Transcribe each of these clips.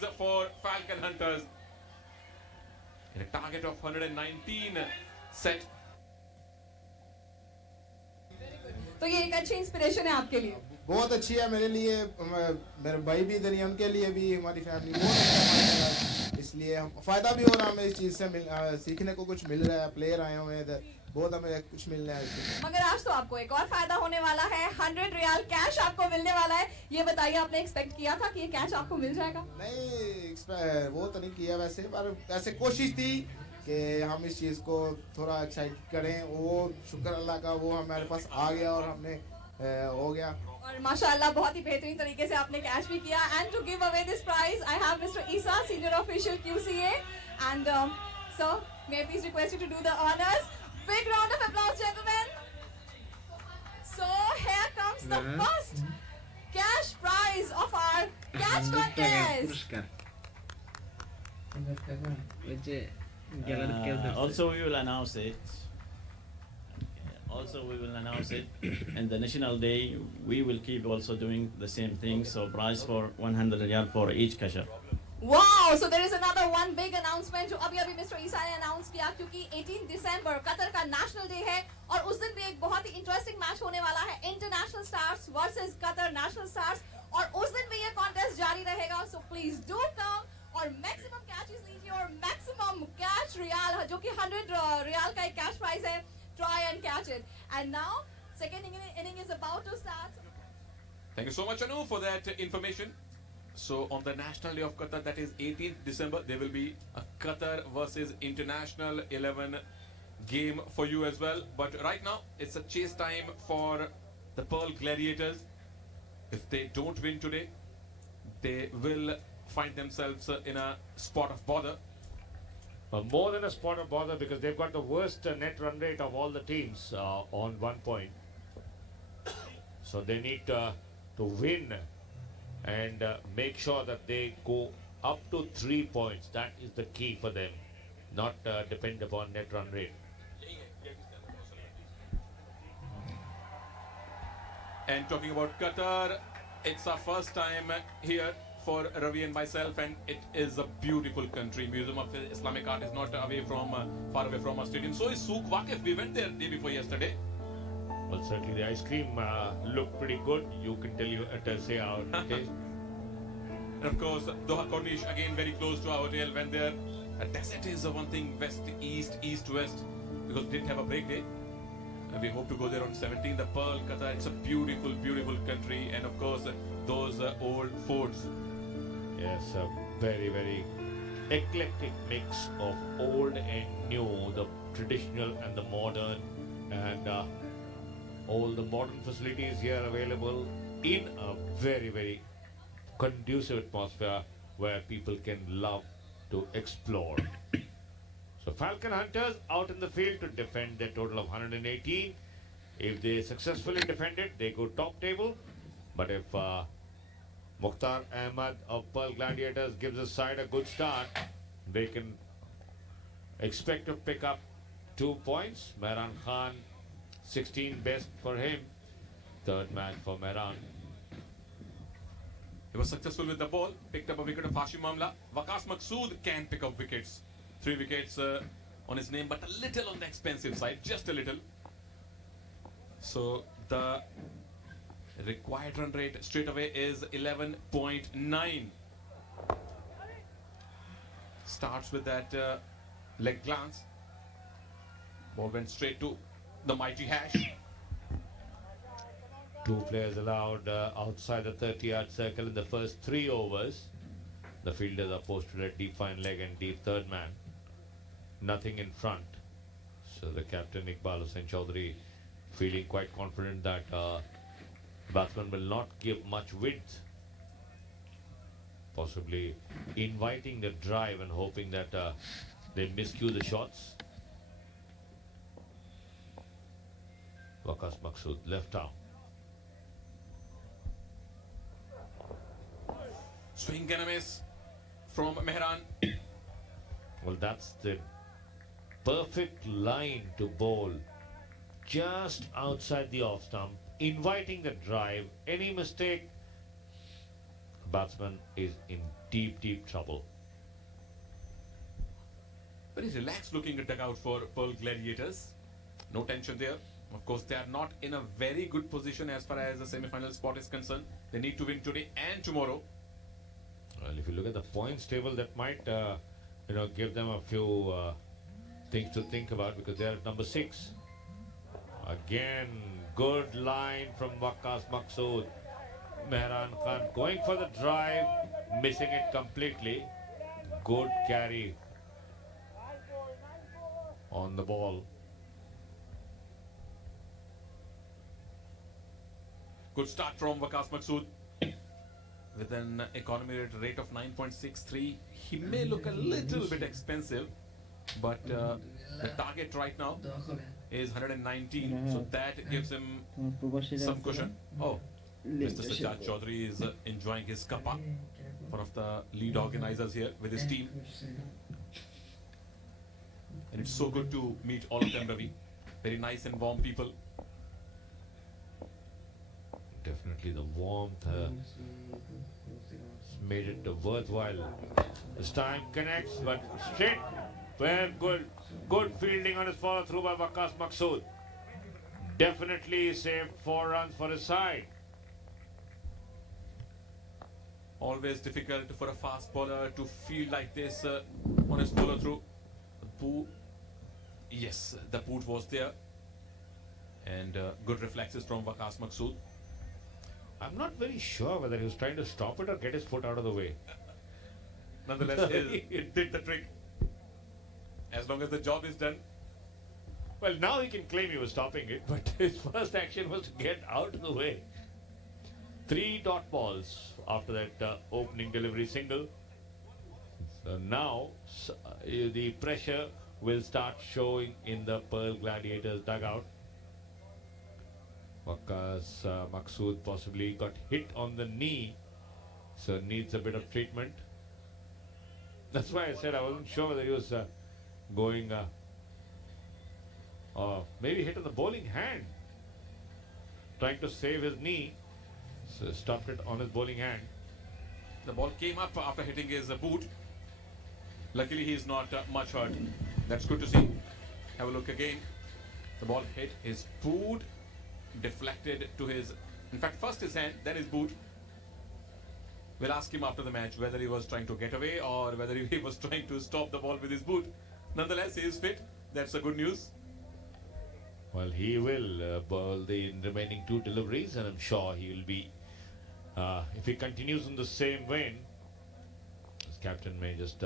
innings for Falcon Hunters. And a target of 119 set. तो ये एक अच्छी इंस्पिरेशन है आपके लिए. बहुत अच्छी है मेरे लिए, मेरे भाई भी इधर ही, उनके लिए भी, हमारी फैमिली बहुत अच्छा है, इसलिए हम फायदा भी हो रहा है, हमें इस चीज़ से सीखने को कुछ मिल रहा है. प्लेयर आए हुए हैं इधर, बहुत हमें कुछ मिल रहा है इससे. मगर आज तो आपको एक और फायदा होने वाला है. 100 रियाल कैश आपको मिलने वाला है. ये बताइए, आपने एक्सपेक्ट किया था कि ये कैश आपको मिल जाएगा? नहीं, वो तो नहीं किया वैसे, पर ऐसे कोशिश थी कि हम इस चीज़ को थोड़ा एक्साइट करें. वो शुक्र अल्लाह का, वो हमारे पास आ गया और हमने हो गया. और माशाल्लाह बहुत ही बेहतरीन तरीके से आपने कैश भी किया. And to give away this prize I have mister Isa, senior official QCA, and sir may I please request you to do the honors. Big round of applause, gentlemen. So here comes the first cash prize of our catch contest. Also we will announce it. Also we will announce it. And the National Day we will keep also doing the same thing. So prize for 100 riyal for each cashier. Wow! So there is another one big announcement जो अभी mister ईसा ने announce किया, क्योंकि 18 दिसंबर Qatar का national day है और उस दिन भी एक बहुत ही इंटरेस्टिंग मैच होने वाला है, international stars versus Qatar national stars, और उस दिन भी ये कॉन्टेस्ट जारी रहेगा. सो प्लीज डू कम और मैक्सिमम कैचेस लीजिए और मैक्सिमम कैच रियाल, जो कि 100 रियाल का एक कैश प्राइज है. Try and catch it. And now second inning is about to start. Thank you so much, Anu, for that information. So on the National Day of Qatar, that is 18th December, there will be a Qatar versus International 11 game for you as well. But right now, it's a chase time for the Pearl Gladiators. If they don't win today, they will find themselves in a spot of bother. More than a spot of bother, because they've got the worst net run rate of all the teams on 1 point. So they need to win and make sure that they go up to 3 points. That is the key for them, not depend upon net run rate. And talking about Qatar, it's our first time here for Ravi and myself, and it is a beautiful country. Museum of Islamic Art is not away from far away from our stadium. So is Souk Waqif. We went there day before yesterday. Well, certainly the ice cream looked pretty good. You can say how it tastes. And of course, Doha Corniche, again very close to our hotel. Went there. A desert is one thing, west, east, east, west, because we didn't have a break day. And we hope to go there on 17th. The Pearl, Qatar, it's a beautiful, beautiful country. And of course, those old forts. Yes, a very, very eclectic mix of old and new, the traditional and the modern, and all the modern facilities here available in a very, very conducive atmosphere where people can love to explore. So Falcon Hunters out in the field to defend their total of 118. If they successfully defend it, they go top table. But if Mukhtar Ahmad of Pearl Gladiators gives his side a good start, they can expect to pick up 2 points. Mehran Khan, 16 best for him. Third match for Mehran. He was successful with the ball, picked up a wicket of Hashim Amla. Waqas Maqsood can pick up wickets. 3 wickets on his name, but a little on the expensive side, just a little. So the required run rate straight away is 11.9. Starts with that leg glance. Ball went straight to the mighty Hash. 2 players allowed outside the 30-yard circle in the first 3 overs. The fielders are posted at deep fine leg and deep third man. Nothing in front. So the captain Iqbal Hussain Chaudhary feeling quite confident that batsman will not give much width. Possibly inviting the drive and hoping that they miscue the shots. Waqas Maqsood left arm. Swing and a miss from Mehran. Well, that's the perfect line to bowl. Just outside the off stump, inviting the drive. Any mistake, batsman is in deep, deep trouble. Very relaxed looking dugout for Pearl Gladiators. No tension there. Of course, they are not in a very good position as far as the semi-final spot is concerned. They need to win today and tomorrow. Well, if you look at the points table, that might, give them a few things to think about, because they're at number 6. Again, good line from Waqas Maqsood. Mehran Khan going for the drive, missing it completely. Good carry on the ball. Good start from Waqas Maqsood. With an economy rate of 9.63, he may look a little bit expensive, but the target right now is 119, so that gives him some cushion. Oh, Mr. Sajjad Chaudhary is enjoying his kappa, one of the lead organizers here with his team. And it's so good to meet all of them, Ravi. Very nice and warm people. Definitely the warmth made it worthwhile. This time connects, but straight. Well, good fielding on his follow through by Waqas Maqsood. Definitely saved 4 runs for his side. Always difficult for a fast bowler to field like this on his follow through. Yes, the boot was there. And good reflexes from Waqas Maqsood. I'm not very sure whether he was trying to stop it or get his foot out of the way. Nonetheless, it did the trick. As long as the job is done. Well, now he can claim he was stopping it, but his first action was to get out of the way. 3 dot balls after that opening delivery single. So now the pressure will start showing in the Pearl Gladiators dugout. Waqas Maqsood possibly got hit on the knee, so needs a bit of treatment. That's why I said I wasn't sure whether he was going, maybe hit on the bowling hand, trying to save his knee, so stopped it on his bowling hand. The ball came up after hitting his boot. Luckily, he is not much hurt. That's good to see. Have a look again. The ball hit his boot, deflected to his, in fact, first his hand, then his boot. We'll ask him after the match whether he was trying to get away or whether he was trying to stop the ball with his boot. Nonetheless, he is fit. That's a good news. Well, he will bowl the remaining 2 deliveries, and I'm sure he will be, if he continues in the same vein, his captain may just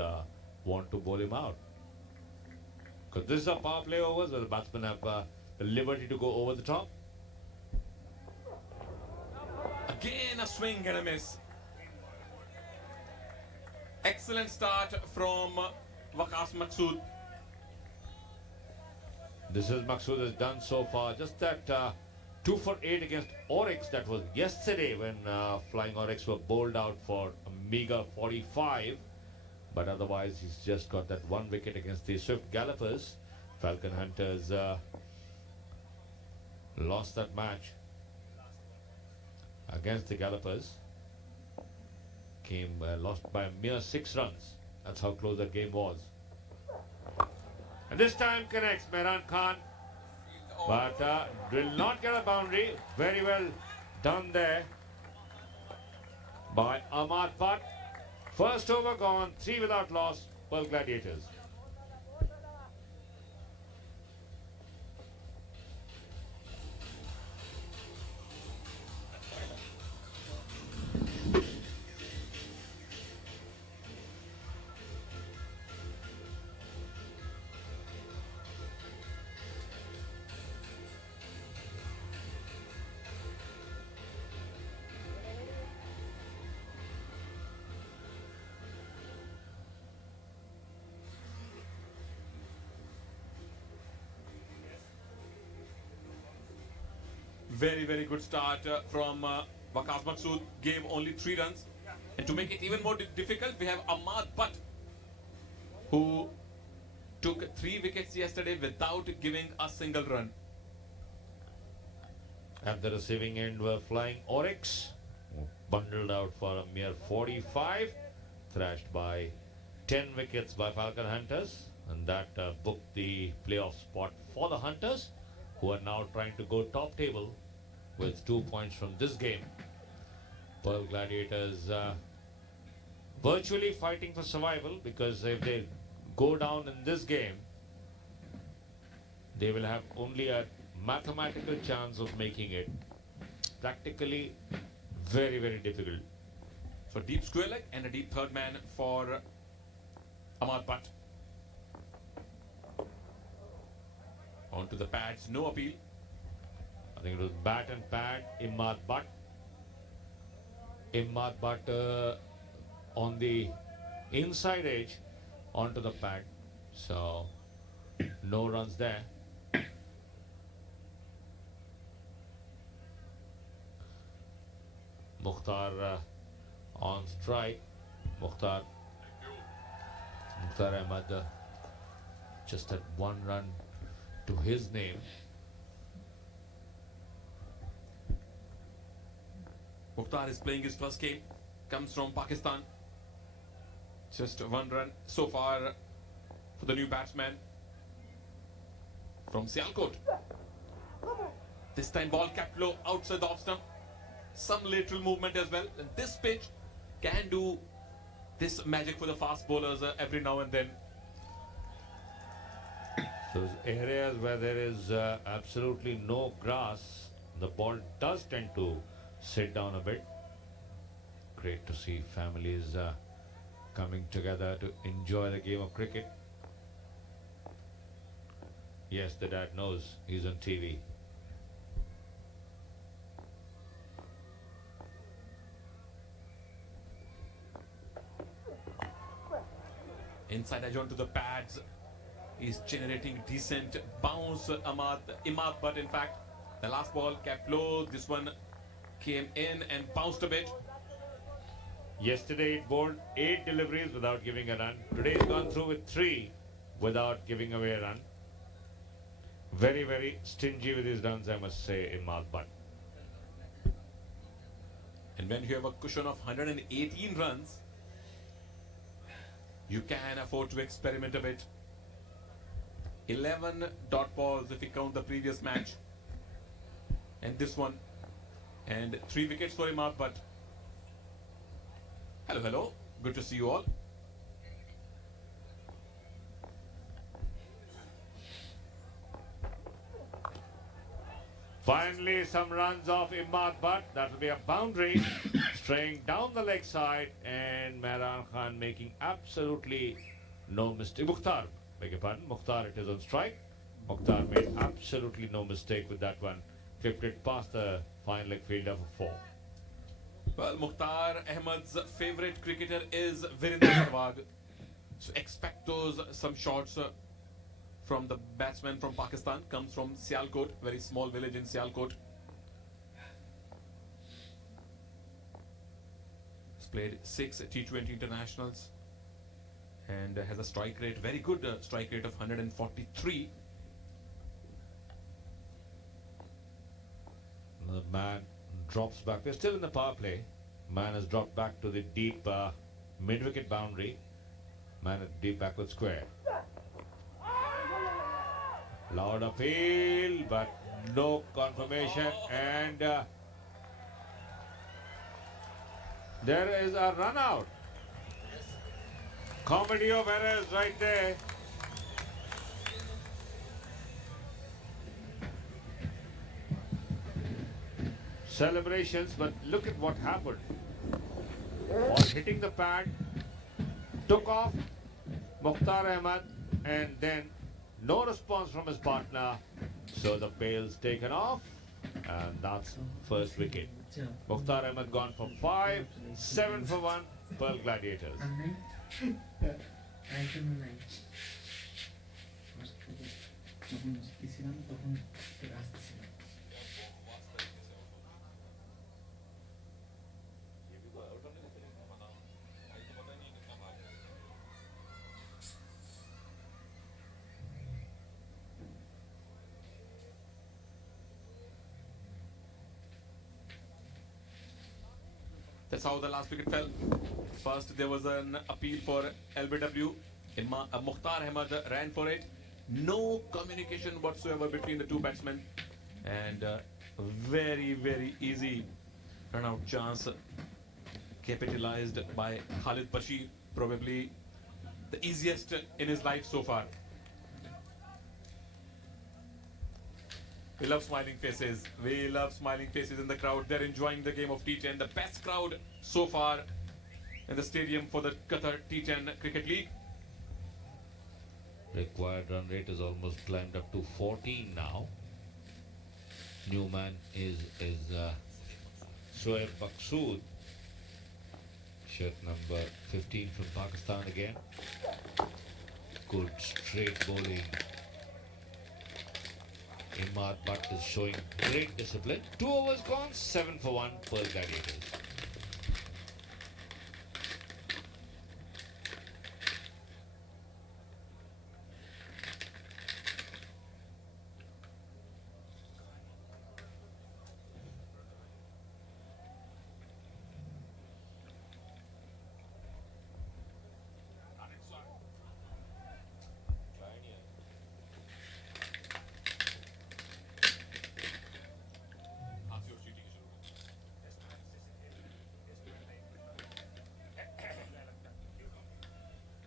want to bowl him out. Because this is a power play overs where the batsmen have the liberty to go over the top. Again, a swing and a miss. Excellent start from Waqas Maqsood. This is Maqsood has done so far. Just that 2 for 8 against Oryx, that was yesterday when Flying Oryx were bowled out for a meager 45. But otherwise, he's just got that 1 wicket against the Swift Gallopers. Falcon Hunters lost that match against the Gallopers. Lost by a mere 6 runs. That's how close that game was. And this time connects Mehran Khan, but will not get a boundary. Very well done there by Ahmad Butt. First over gone, 3 without loss, Pearl Gladiators. Very, very good start from Waqas Maqsood. Gave only 3 runs. And to make it even more difficult, we have Ahmad Butt, who took 3 wickets yesterday without giving a single run. At the receiving end were Flying Oryx, bundled out for a mere 45. thrashed by 10 wickets by Falcon Hunters, and that booked the playoff spot for the Hunters, who are now trying to go top table with 2 points from this game. Pearl Gladiators virtually fighting for survival, because if they go down in this game, they will have only a mathematical chance of making it. Practically very, very difficult. So deep square leg and a deep third man for Ahmad Butt. Onto the pads, no appeal. I think it was bat and pad, Imad Butt. Imad Butt on the inside edge onto the pad. So no runs there. Mukhtar on strike. Mukhtar Ahmad just had 1 run to his name. Mukhtar is playing his first game, comes from Pakistan. Just 1 run so far for the new batsman from Sialkot. This time ball kept low outside the off stump. Some lateral movement as well. And this pitch can do this magic for the fast bowlers every now and then. Those areas where there is absolutely no grass, the ball does tend to sit down a bit. Great to see families coming together to enjoy the game of cricket. Yes, the dad knows he's on TV. Inside edge onto the pads. He's generating decent bounce. Imad Butt, in fact. The last ball kept low. This one came in and bounced a bit. Yesterday it bowled 8 deliveries without giving a run. Today it's gone through with 3 without giving away a run. Very, very stingy with his runs, I must say, Imad Butt. And when you have a cushion of 118 runs, you can afford to experiment a bit. 11 dot balls if you count the previous match. And this one. And 3 wickets for Imad Butt. Hello, hello. Good to see you all. Finally, some runs off Imad Butt. That will be a boundary. Straying down the leg side, and Mehran Khan making absolutely no mistake. Mukhtar, beg your pardon. Mukhtar, it is on strike. Mukhtar made absolutely no mistake with that one. Clipped it past the fine leg fielder for 4. Well, Mukhtar Ahmed's favorite cricketer is Virendra Sehwag. So expect those some shots from the batsman from Pakistan. Comes from Sialkot, very small village in Sialkot. He's played 6 T20 internationals and has a strike rate, very good strike rate of 143. The man drops back. They're still in the power play. Man has dropped back to the deep mid-wicket boundary. Man at deep backward square. Loud appeal, but no confirmation, and there is a run out. Comedy of errors right there. Celebrations, but look at what happened. Ball hitting the pad, took off Mukhtar Ahmed, and then no response from his partner. So the bail's taken off, and that's first wicket. Mukhtar Ahmed gone for 5, 7 for 1, Pearl Gladiators. That's how the last wicket fell. First, there was an appeal for LBW. Mukhtar Ahmed ran for it. No communication whatsoever between the two batsmen. And very, very easy run-out chance capitalized by Khalid Bashir. Probably the easiest in his life so far. We love smiling faces. We love smiling faces in the crowd. They're enjoying the game of T10. The best crowd so far in the stadium for the Qatar T10 Cricket League. Required run rate is almost climbed up to 14 now. New man is Shoaib Maqsood. Shirt number 15 from Pakistan again. Good straight bowling. Imad Butt is showing great discipline. 2 overs gone, 7 for 1 Pearl Gladiators.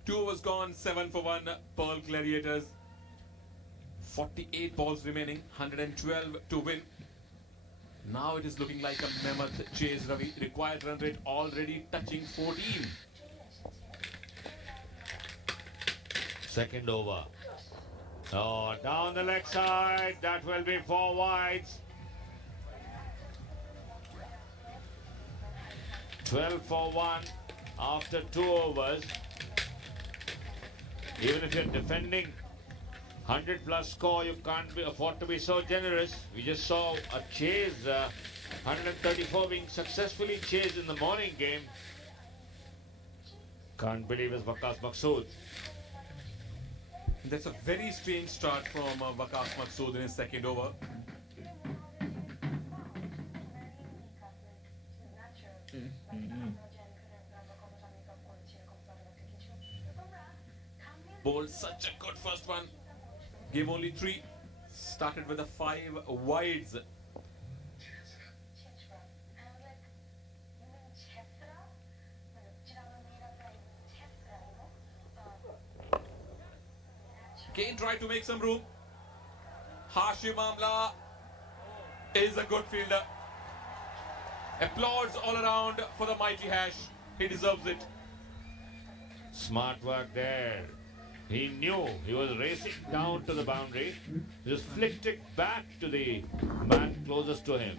Two overs gone, 7 for 1 Pearl Gladiators. 48 balls remaining, 112 to win. Now it is looking like a mammoth chase, Ravi. Required run rate already touching 14. Second over. Oh, down the leg side. That will be 4 wides. 12 for 1 after 2 overs. Even if you're defending 100 plus score, you can't afford to be so generous. We just saw a chase, 134 being successfully chased in the morning game. Can't believe it's Waqas Maqsood. That's a very strange start from Waqas Maqsood in his second over. Bowled such a good first one. Gave only 3. Started with a 5 wides. Kane tried to make some room. Hashim Amla is a good fielder. Applause all around for the mighty Hash. He deserves it. Smart work there. He knew he was racing down to the boundary. He just flicked it back to the man closest to him.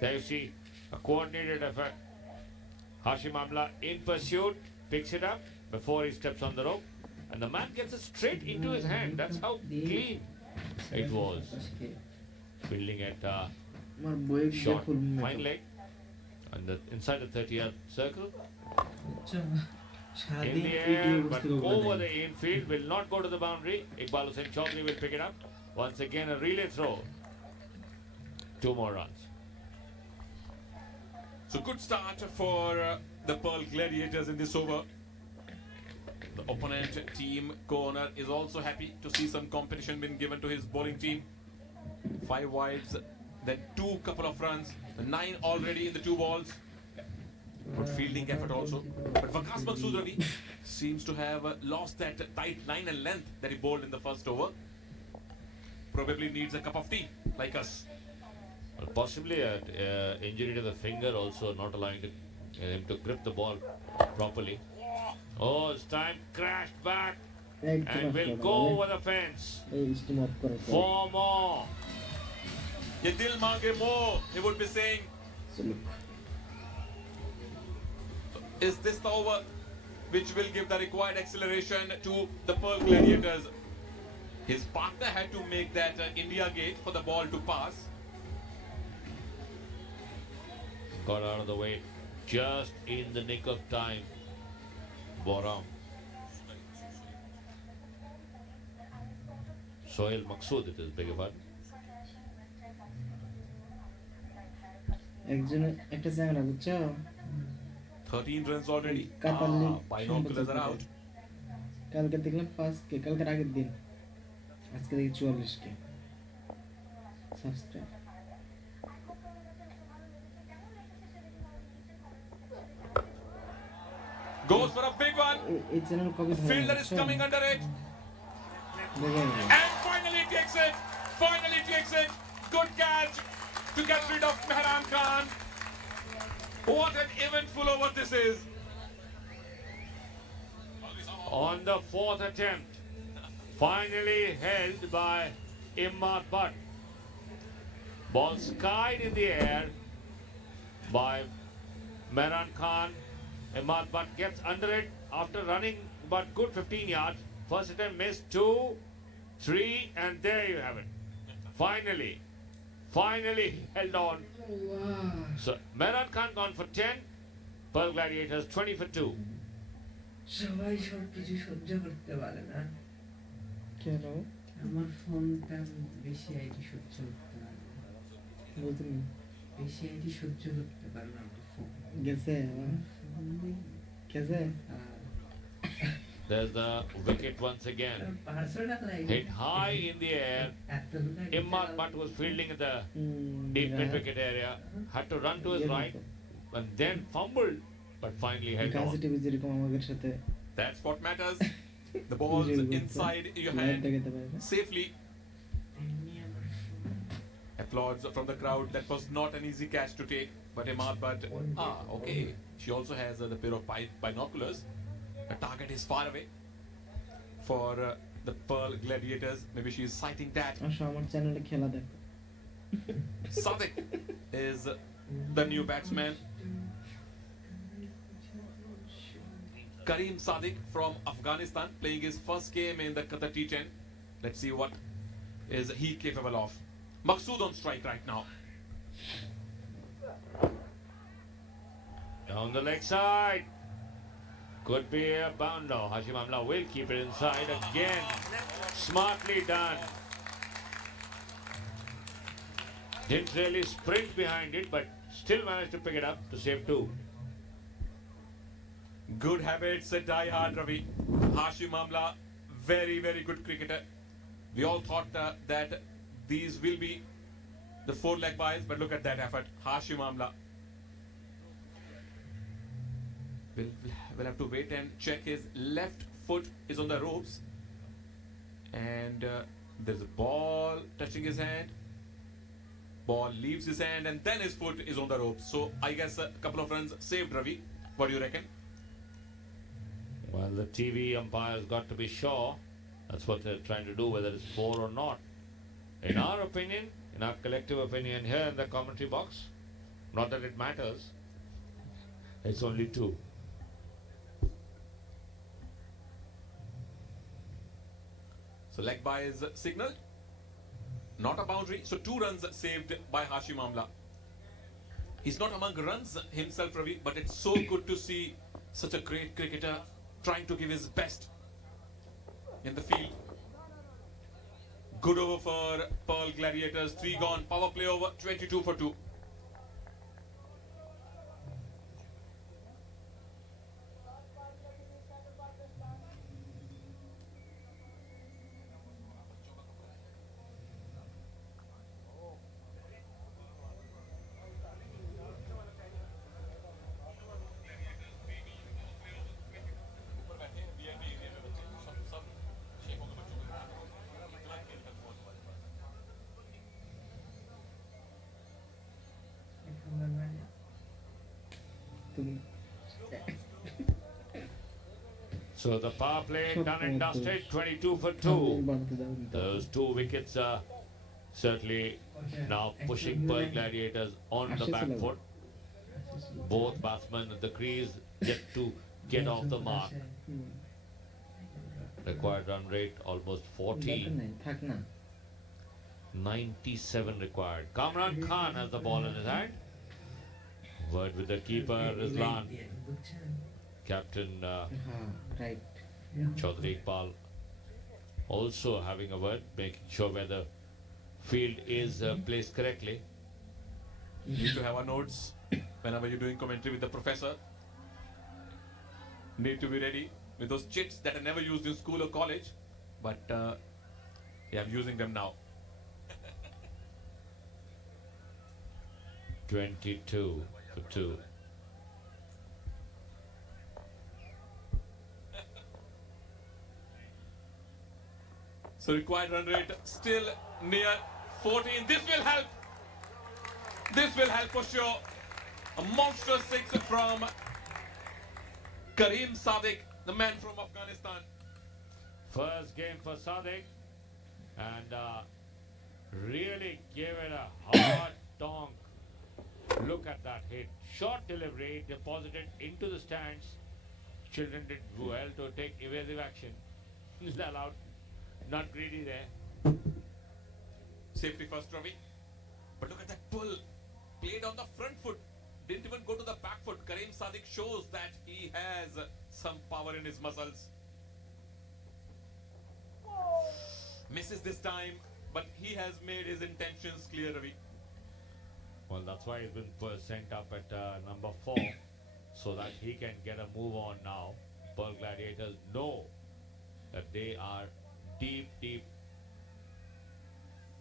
There you see a coordinated effort. Hashim Amla in pursuit, picks it up before he steps on the rope. And the man gets it straight into his hand. That's how clean it was. Fielding at short fine leg. And inside the 30-yard circle. In the air, but over the infield, will not go to the boundary. Iqbal Hussain Chaudhary will pick it up. Once again, a relay throw. 2 more runs. So good start for the Pearl Gladiators in this over. The opponent team co-owner is also happy to see some competition being given to his bowling team. 5 wides, then 2 couple of runs, 9 already in the 2 balls. Good fielding effort also. But Waqas Maqsood Ravi seems to have lost that tight line and length that he bowled in the first over. Probably needs a cup of tea, like us. Well, possibly an injury to the finger also not allowing him to grip the ball properly. Oh, this time crashed back and will go over the fence. 4 more. Ye dil mange more, he would be saying. Is this the over which will give the required acceleration to the Pearl Gladiators? His partner had to make that India gate for the ball to pass. Got out of the way just in the nick of time. Boram. Sohail Maqsood, it is, beg your pardon. একজন একটা চ্যাংড়া বুঝছো 13 runs already. Qatar league Binoculars are out. কালকে দেখলাম 5K, কালকের আগের দিন, আজকে দেখি 44K subscribe. Goes for a big one. এই চ্যানেল কবে ধরে Fielder is coming under it. দেখেন And finally takes it. Finally takes it. Good catch to get rid of Mehran Khan. What an eventful over this is. On the fourth attempt, finally held by Imad Butt. Ball skied in the air by Mehran Khan. Imad Butt gets under it after running but good 15 yards. First attempt missed, 2, 3, and there you have it. Finally held on. So Mehran Khan gone for 10, Pearl Gladiators 20 for 2. সবাই সব কিছু সহ্য করতে পারে না। কেন আমার ফোনটা বেশি আইডি সহ্য করতে পারে না। বুঝলি বেশি আইডি সহ্য করতে পারে না আমার ফোন। গেছে গেছে There's the wicket once again. Personal ID Hit high in the air. Imad Butt was fielding in the deep mid-wicket area. Had to run to his right and then fumbled, but finally held কাছে on. TV যেরকম আমাদের সাথে That's what matters. The ball's inside your hand দেখাতে পারে না। safely. Applause from the crowd. That was not an easy catch to take, but Imad Butt. Okay. She also has the pair of binoculars. The target is far away for the Pearl Gladiators. Maybe she's sighting that. আসো আমার চ্যানেলে খেলা দেখো। Sadiq is the new batsman. Kareem Sadiq from Afghanistan playing his first game in the Qatar T10. Let's see what is he capable of. Maqsood on strike right now. Down the leg side. Could be a bounder. Hashim Amla will keep it inside again. Smartly done. Didn't really sprint behind it, but still managed to pick it up to save 2. Good habits, a die-hard Ravi. Hashim Amla, very, very good cricketer. We all thought that these will be the 4 leg byes, but look at that effort. Hashim Amla. We'll have to wait and check. His left foot is on the ropes. And there's a ball touching his hand. Ball leaves his hand and then his foot is on the ropes. So I guess a couple of runs saved Ravi. What do you reckon? Well, the TV umpire's got to be sure. That's what they're trying to do, whether it's 4 or not. In our opinion, in our collective opinion here in the commentary box, not that it matters, it's only 2. So leg by is signaled. Not a boundary. So 2 runs saved by Hashim Amla. He's not among runs himself, Ravi, but it's so good to see such a great cricketer trying to give his best in the field. Good over for Pearl Gladiators. 3 gone. Power play over. 22 for 2. So the power play done and dusted, 22 for 2. Those 2 wickets are certainly now pushing Pearl Gladiators on the back foot. Both batsmen at the crease yet to get off the mark. Required run rate almost 14. 97 required. Kamran Khan has the ball in his hand. Word with the keeper, Rizlan. Captain right. Chaudhry Iqbal also having a word, making sure where the field is placed correctly. You need to have our notes whenever you're doing commentary with the professor. need to be ready with those chits that are never used in school or college, but yeah, I'm using them now. 22 for 2. So required run rate still near 14. This will help. This will help for sure. A monstrous 6 from Kareem Sadiq, the man from Afghanistan. First game for Sadiq, and really gave it a hard donk. Look at that hit. Short delivery, deposited into the stands. Children did well to take evasive action. Allowed. Not greedy there. Safety first, Ravi. But look at that pull. Played on the front foot. Didn't even go to the back foot. Kareem Sadiq shows that he has some power in his muscles. Misses this time, but he has made his intentions clear, Ravi. Well, that's why he's been sent up at number 4, so that he can get a move on now. Pearl Gladiators know that they are deep, deep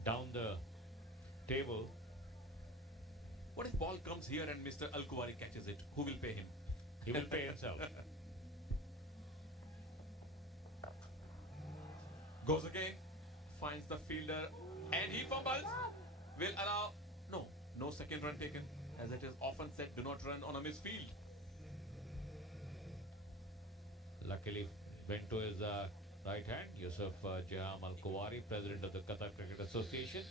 down the table. What if ball comes here and Mr. Al-Kuwari catches it? Who will pay him? He will pay himself. Goes again, finds the fielder, and he fumbles. Will allow no second run taken, as it is often said, do not run on a misfield. Luckily, went to his right hand, Yusuf Jaham Al-Kuwari, president of the Qatar Cricket Association,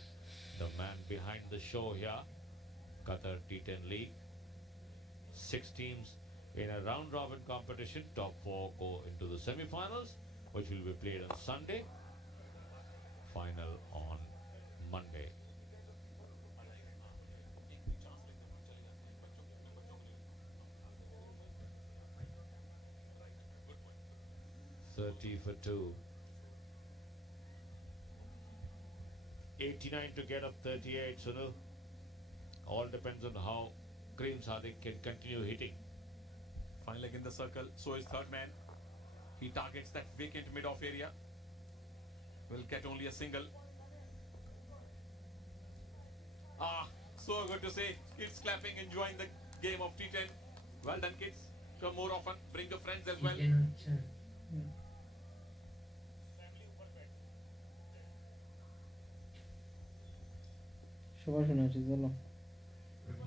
the man behind the show here. Qatar T10 League. 6 teams in a round-robin competition. Top 4 go into the semi-finals, which will be played on Sunday. Final on Monday. $30 for 2. 89 to get up 38, Sunil. All depends on how Kareem Sadiq can continue hitting. Fine leg in the circle, so is third man. He targets that vacant mid-off area. Will get only a single. Ah, so good to see. Kids clapping, enjoying the game of T10. Well done, kids. Come more often. Bring your friends as well.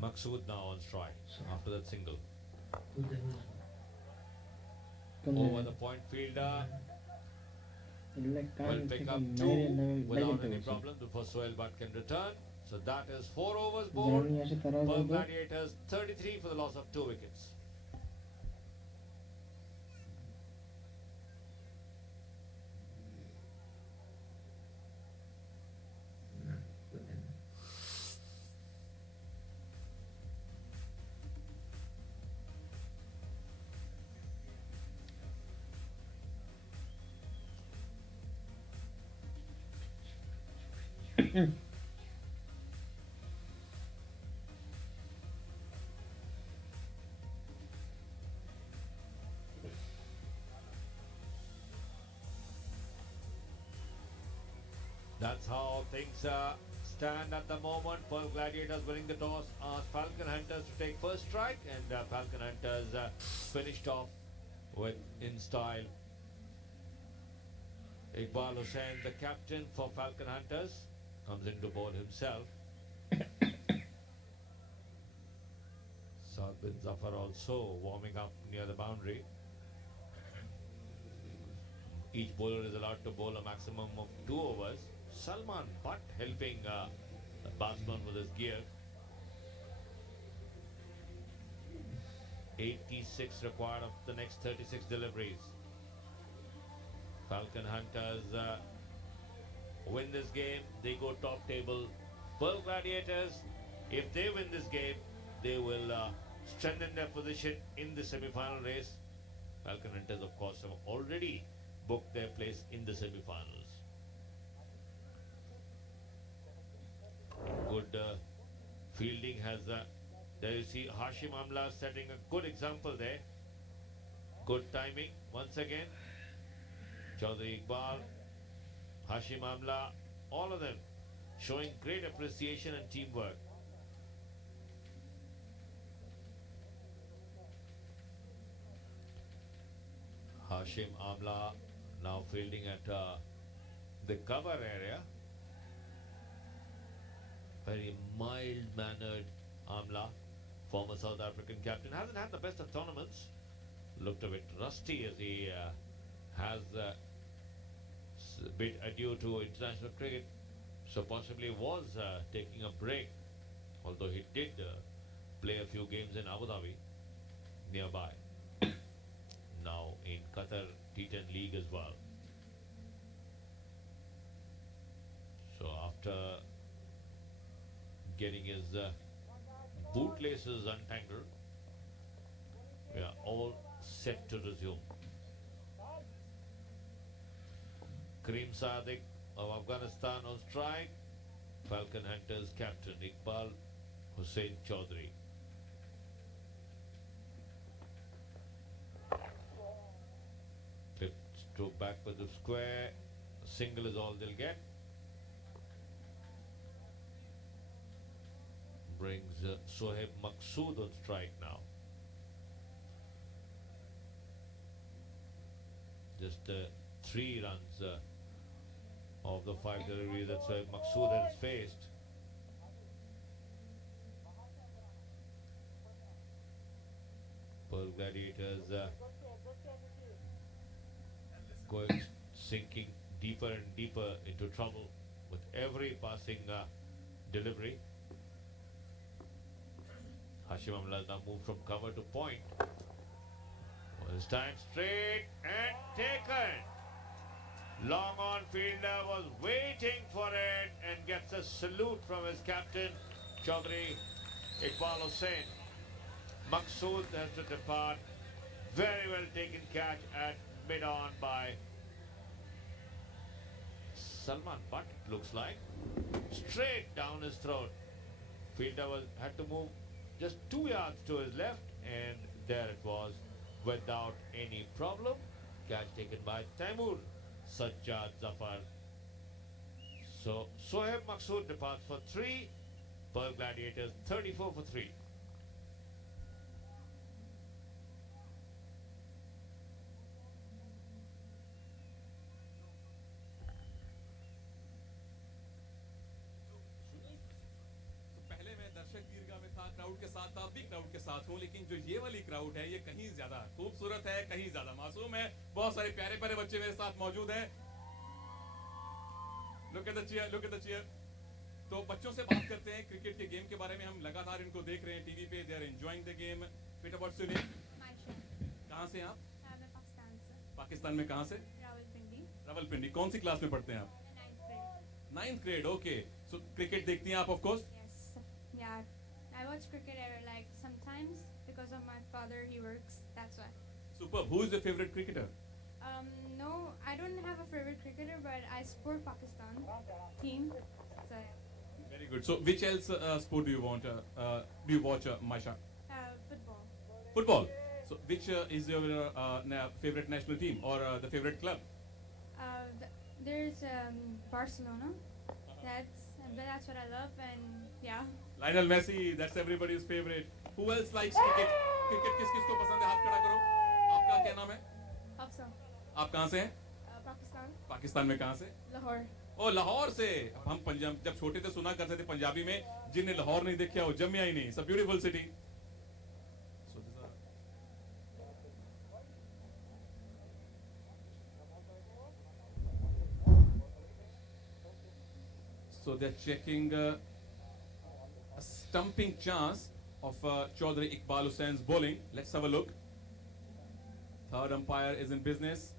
Maqsood now on strike after that single. Over the point fielder will pick up 2 without any problem before Sohail Bhatt can return. So that is 4 overs bowled. Pearl Gladiators 33 for the loss of 2 wickets. That's how things stand at the moment. Pearl Gladiators winning the toss, asked Falcon Hunters to take first strike, and Falcon Hunters finished off with in style. Iqbal Hussain, the captain for Falcon Hunters, comes into bowl himself. Saad bin Zafar also warming up near the boundary. Each bowler is allowed to bowl a maximum of 2 overs. Salman Butt helping the batsman with his gear. 86 required of the next 36 deliveries. Falcon Hunters win this game, they go top table. Pearl Gladiators, if they win this game, they will strengthen their position in the semi-final race. Falcon Hunters, of course, have already booked their place in the semi-finals. Good fielding has there you see Hashim Amla setting a good example there. Good timing once again. Chaudhary Iqbal, Hashim Amla, all of them showing great appreciation and teamwork. Hashim Amla now fielding at the cover area. Very mild-mannered Amla, former South African captain, hasn't had the best of tournaments. Looked a bit rusty as he has bid adieu to international cricket. So possibly was taking a break, although he did play a few games in Abu Dhabi nearby. Now in Qatar T10 League as well. So after getting his bootlaces untangled, we are all set to resume. Kareem Sadiq of Afghanistan on strike. Falcon Hunters captain Iqbal Hussain Chaudhary. Flip stroke back with the square. A single is all they'll get. Brings Sohaib Maqsood on strike now. Just 3 runs of the 5 deliveries that Sohaib Maqsood has faced. Pearl Gladiators going sinking deeper and deeper into trouble with every passing delivery. Hashim Amla now moved from cover to point. This time straight and taken. Long on fielder was waiting for it and gets a salute from his captain, Chaudhary Iqbal Hussain. Maqsood has to depart. Very well taken catch at mid-on by Salman Butt, looks like. Straight down his throat. Fielder had to move just 2 yards to his left, and there it was without any problem. Catch taken by Taimur Sajjad Zafar. So Sohaib Maqsood departs for 3. Pearl Gladiators 34 for 3. पहले मैं दर्शक दीर्घा में था, crowd के साथ था, भी क्राउड के साथ हूं, लेकिन जो ये वाली क्राउड है ये कहीं ज्यादा खूबसूरत है, कहीं ज्यादा मासूम है। बहुत सारे प्यारे प्यारे बच्चे मेरे साथ मौजूद हैं। Look at the cheer, look at the cheer. तो बच्चों से बात करते हैं क्रिकेट के गेम के बारे में। हम लगातार इनको देख रहे हैं टीवी पे। They are enjoying the game. बेटा व्हाट्स योर नेम? कहाँ से हैं आप? मैं पाकिस्तान से। पाकिस्तान में कहाँ से? रावलपिंडी। रावलपिंडी। कौन सी क्लास में पढ़ते हैं आप? 9th grade. ओके। सो क्रिकेट देखती हैं आप of course? Yes. Yeah. I watch cricket like sometimes because of my father. He works. That's why. Superb. Who is your favorite cricketer? No, I don't have a favorite cricketer, but I support Pakistan team. So Very good. So which else sport do you want? Do you watch, Maisha? football. Football. So which is your favorite national team or the favorite club? There's Barcelona. That's what I love, and yeah. Lionel Messi. That's everybody's favorite. Who else likes cricket? Cricket किस किस को पसंद है? हाथ खड़ा करो. आपका क्या नाम है? Hafsa. आप कहाँ से हैं? Pakistan. पाकिस्तान में कहाँ से? Lahore. ओ लाहौर से। हम पंजाब जब छोटे थे सुना करते थे पंजाबी में, जिन्हें लाहौर नहीं देखा वो जम्मिया ही नहीं। It's a beautiful city. So they're checking a stumping chance of Chaudhary Iqbal Hussain's bowling. Let's have a look. Third umpire is in business.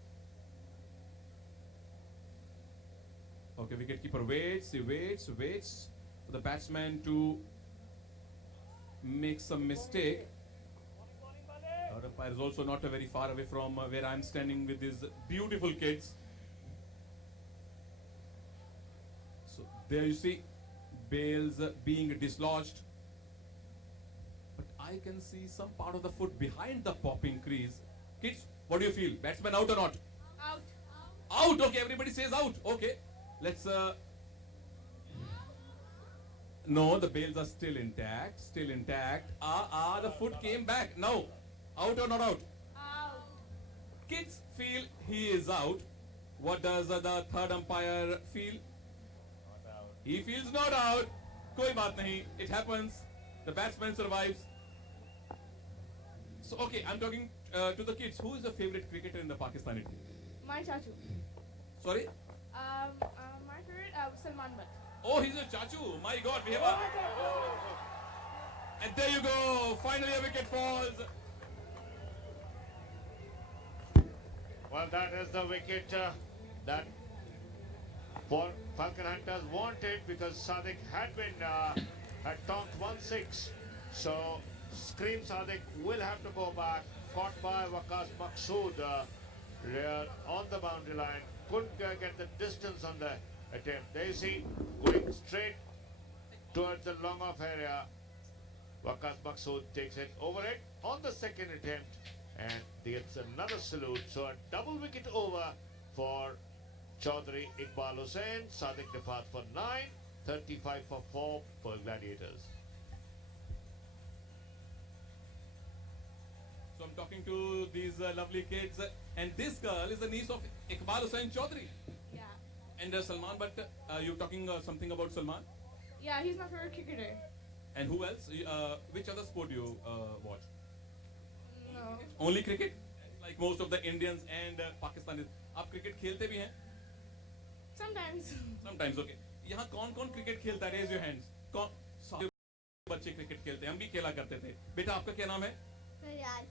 Okay, wicketkeeper waits, he waits for the batsman to make some mistake. Third umpire is also not very far away from where I'm standing with these beautiful kids. So there you see bails being dislodged. But I can see some part of the foot behind the popping crease. Kids, What do you feel? Batsman out or not? Out. Out. Okay, everybody says out. Okay, let's. No, the bails are still intact. Still intact. The foot came back. No, out or not out? Out. Kids feel he is out. What does the third umpire feel? Not out. He feels not out. Koi baat nahi. It happens. The batsman survives. So okay, I'm talking to the kids. Who is the favorite cricketer in the Pakistani team? My chachu. Sorry? My favorite Salman Butt. Oh, he's a chachu. My God, we have a. And there you go. Finally, a wicket falls. Well, that is the wicket that Falcon Hunters wanted, because Sadiq had tonked 1-6. So Scream Sadiq will have to go back. Caught by Waqas Maqsood on the boundary line. Couldn't get the distance on the attempt. There you see, going straight towards the long off area. Waqas Maqsood takes it over it on the second attempt and gets another salute. So a double wicket over for Chaudhary Iqbal Hussain. Sadiq departs for 9, 35 for 4 for Gladiators. So I'm talking to these lovely kids, and this girl is the niece of Iqbal Hussain Chaudhary. Yeah. And Salman, but you're talking something about Salman? Yeah, he's my favorite cricketer. And who else? Which other sport do you watch? No. Only cricket? Like most of the Indians and Pakistanis. आप cricket खेलते भी हैं? Sometimes. Sometimes, okay. यहाँ कौन-कौन cricket खेलता है? Raise your hands. कौन? सारे बच्चे क्रिकेट खेलते हैं. हम भी खेला करते थे. बेटा आपका क्या नाम है? फरियाद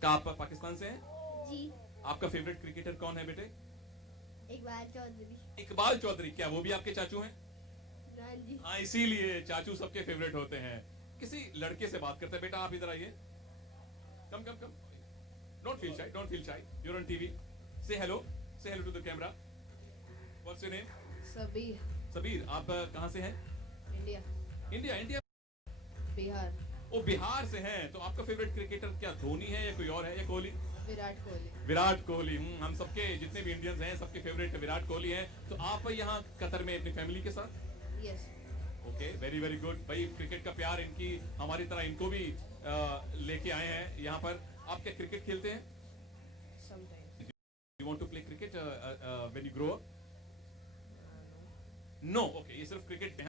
क्या आप पाकिस्तान से हैं? जी आपका फेवरेट क्रिकेटर कौन है बेटे? इकबाल चौधरी इकबाल चौधरी. क्या वो भी आपके चाचू हैं? हाँ जी हाँ, इसीलिए चाचू सबके फेवरेट होते हैं. किसी लड़के से बात करते हैं. बेटा आप इधर आइए. Come. Don't feel shy. You're on TV. Say hello to the camera. What's your name? Sabir. आप कहाँ से हैं? इंडिया. बिहार. ओ बिहार से हैं. तो आपका फेवरेट क्रिकेटर क्या धोनी है या कोई और है या कोहली? विराट कोहली. हम सबके जितने भी इंडियंस हैं सबके फेवरेट विराट कोहली हैं. तो आप यहाँ कतर में अपनी फैमिली के साथ? Yes. Okay, very very good. भाई क्रिकेट का प्यार इनकी हमारी तरह इनको भी लेके आए हैं यहाँ पर. आप क्या क्रिकेट खेलते हैं? Sometimes. You want to play cricket when you grow up? No. Okay, ये सिर्फ क्रिकेट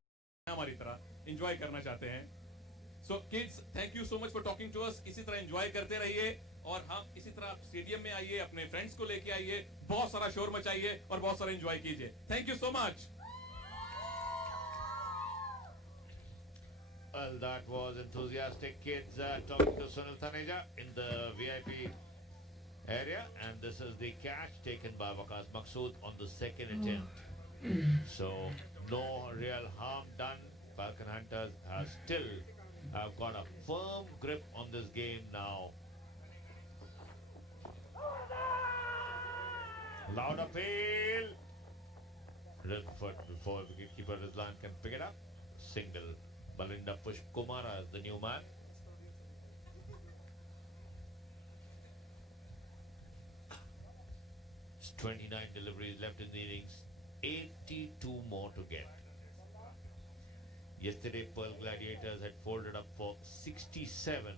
हमारी तरह एंजॉय करना चाहते हैं. So kids, thank you so much for talking to us. इसी तरह एंजॉय करते रहिए और हम इसी तरह स्टेडियम में आइए, अपने फ्रेंड्स को लेके आइए, बहुत सारा शोर मचाइए और बहुत सारा एंजॉय कीजिए. Thank you so much. Well, that was enthusiastic kids talking to Sunil Thaneja in the VIP area, and this is the catch taken by Waqas Maqsood on the second attempt. So no real harm done. Falcon Hunters have still got a firm grip on this game now. Loud appeal. Left foot before wicketkeeper Rizlan can pick it up. Single. Balinda Pushp Kumara is the new man. It's 29 deliveries left in the innings. 82 more to get. Yesterday, Pearl Gladiators had folded up for 67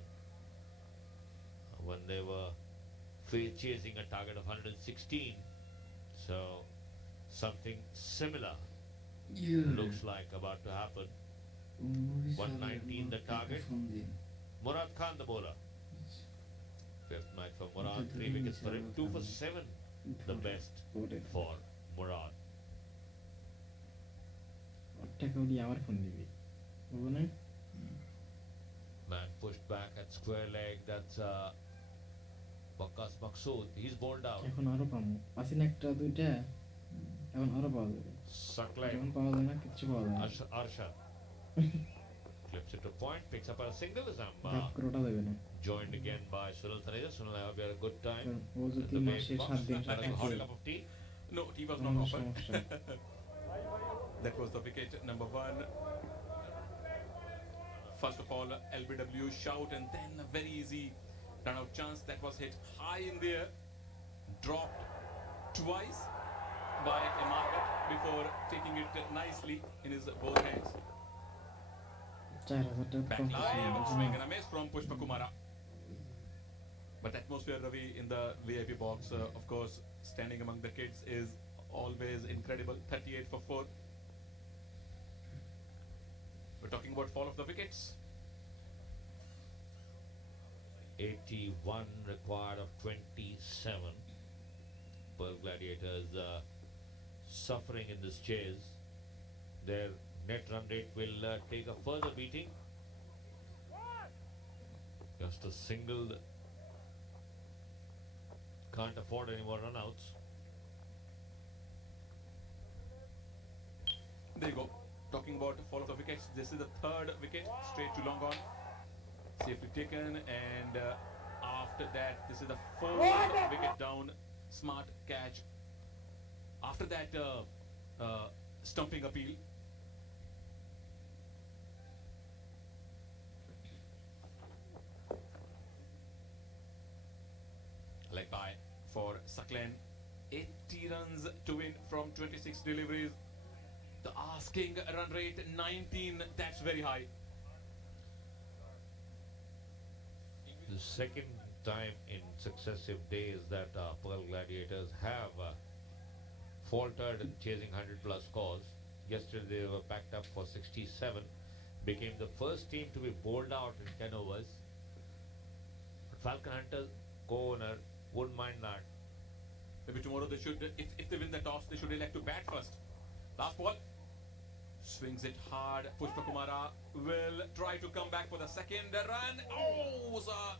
when they were chasing a target of 116. So, something similar looks like about to happen. 119 the target. Murad Khan the bowler. Fifth match for Murad, 3 wickets for him, 2 for 7. The best for Murad. Man pushed back at square leg. That's Waqas Maqsood. He's bowled out. Suck leg. Arsha clips it to point, picks up a single. Is joined again by Sunil Thaneja. Sunil, I hope you had a good time at the main box. Had a hot cup of tea. No, tea was not offered. That was the wicket number 1. First of all, LBW shout and then a very easy run out chance that was hit high in the air. dropped twice by a marker before taking it nicely in his both hands. 4000 टका Back live, swing and a miss from Pushpa Kumara. But atmosphere, Ravi, in the VIP box, of course, standing among the kids is always incredible. 38 for 4. We're talking about fall of the wickets. 81 required of 27. Pearl Gladiators suffering in this chase. Their net run rate will take a further beating. Just a single. Can't afford any more runouts. There you go. Talking about fall of the wickets. This is the third wicket, straight to long on. Safely taken, and after that, this is the fourth wicket down. Smart catch. After that, stumping appeal. Leg by for Saklan. 80 runs to win from 26 deliveries. The asking run rate 19. That's very high. The second time in successive days that Pearl Gladiators have faltered in chasing 100 plus scores. Yesterday they were packed up for 67, became the first team to be bowled out in 10 overs. But Falcon Hunters co-owner wouldn't mind that. Maybe tomorrow they should, if they win the toss, they should elect to bat first. Last ball. Swings it hard. Pushpa Kumara will try to come back for the second run. Oh, was a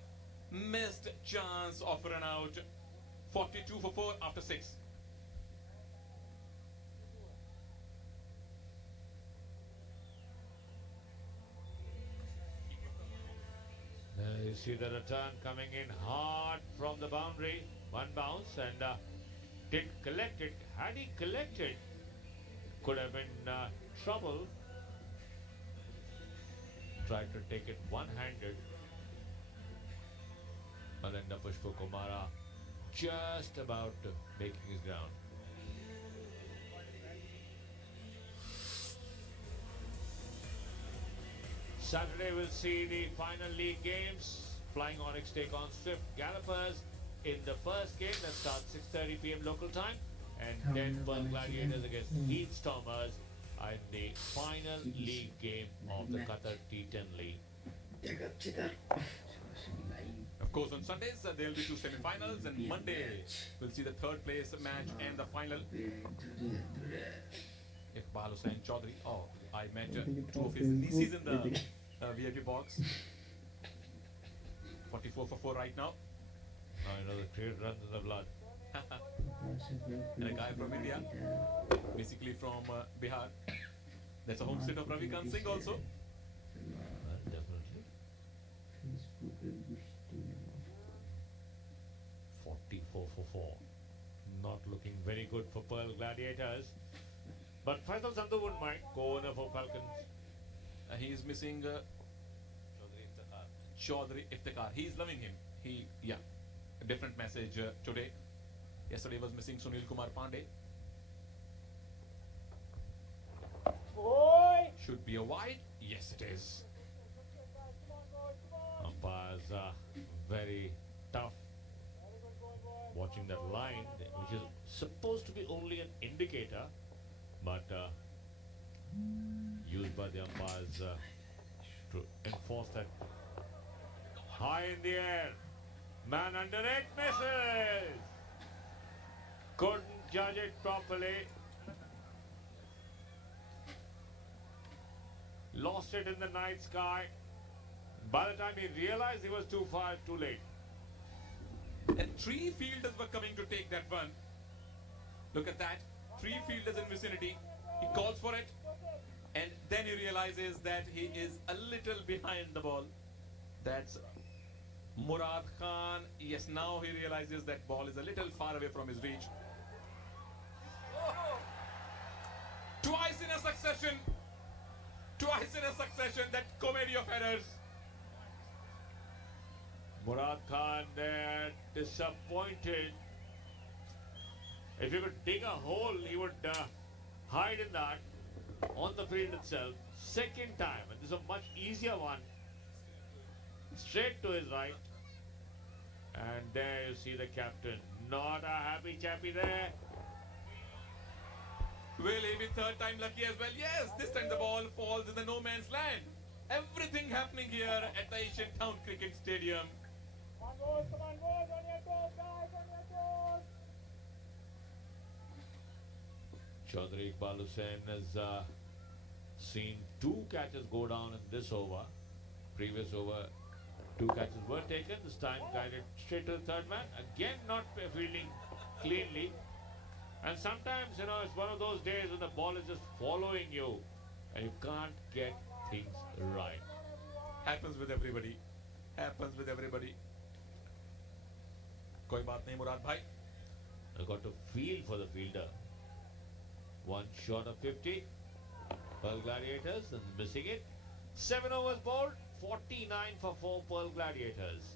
missed chance of run out. 42 for 4 after 6. You see the return coming in hard from the boundary. One bounce and didn't collect it. Had he collected, could have been trouble. Tried to take it one-handed. But then the Pushpa Kumara just about making his ground. Saturday we'll see the final league games. Flying Onyx take on Swift Gallopers in the first game that starts 6:30 p.m. local time, and then Pearl Gladiators against Heat Stormers in the final league game of the Qatar T10 League. Of course, on Sundays there will be 2 semi-finals, and Monday we'll see the third place match and the final. Iqbal Hussain Chaudhary. Oh, I met 2 of his nieces in the VIP box. 44 for 4 right now. Now you know the cricket runs in the blood. And a guy from India, basically from Bihar. That's a home state of Ravikant Singh also. Definitely. 44 for 4. Not looking very good for Pearl Gladiators. But Faisal Sandhu wouldn't mind, co-owner for Falcons. He is missing Chaudhary Iftikhar. He's loving him. A different message today. Yesterday was missing Sunil Kumar Pandey. Should be a wide. Yes, it is. Umpires are very tough. Watching that line, which is supposed to be only an indicator, but used by the umpires to enforce that. High in the air, man under it, misses. Couldn't judge it properly. Lost it in the night sky. By the time he realized he was too far, too late. And 3 fielders were coming to take that one. Look at that. 3 fielders in vicinity. He calls for it. And then he realizes that he is a little behind the ball. That's Murad Khan. Yes, now he realizes that ball is a little far away from his reach. Twice in a succession. That comedy of errors. Murad Khan there, disappointed. If you could dig a hole, he would hide in that on the field itself. Second time, and this is a much easier one. Straight to his right. And there you see the captain. Not a happy chappy there. Will he be third time lucky as well? Yes, this time the ball falls in the no man's land. Everything happening here at the Asian Town Cricket Stadium. Chaudhary Iqbal Hussain has seen 2 catches go down in this over. Previous over, 2 catches were taken. This time guided straight to the third man. Again not fielding cleanly. And sometimes, you know, it's one of those days when the ball is just following you and you can't get things right. Happens with everybody. Happens with everybody. कोई बात नहीं मुराद भाई. I got to feel for the fielder. One shot of 50. Pearl Gladiators and missing it. 7 overs bowled. 49 for 4 Pearl Gladiators.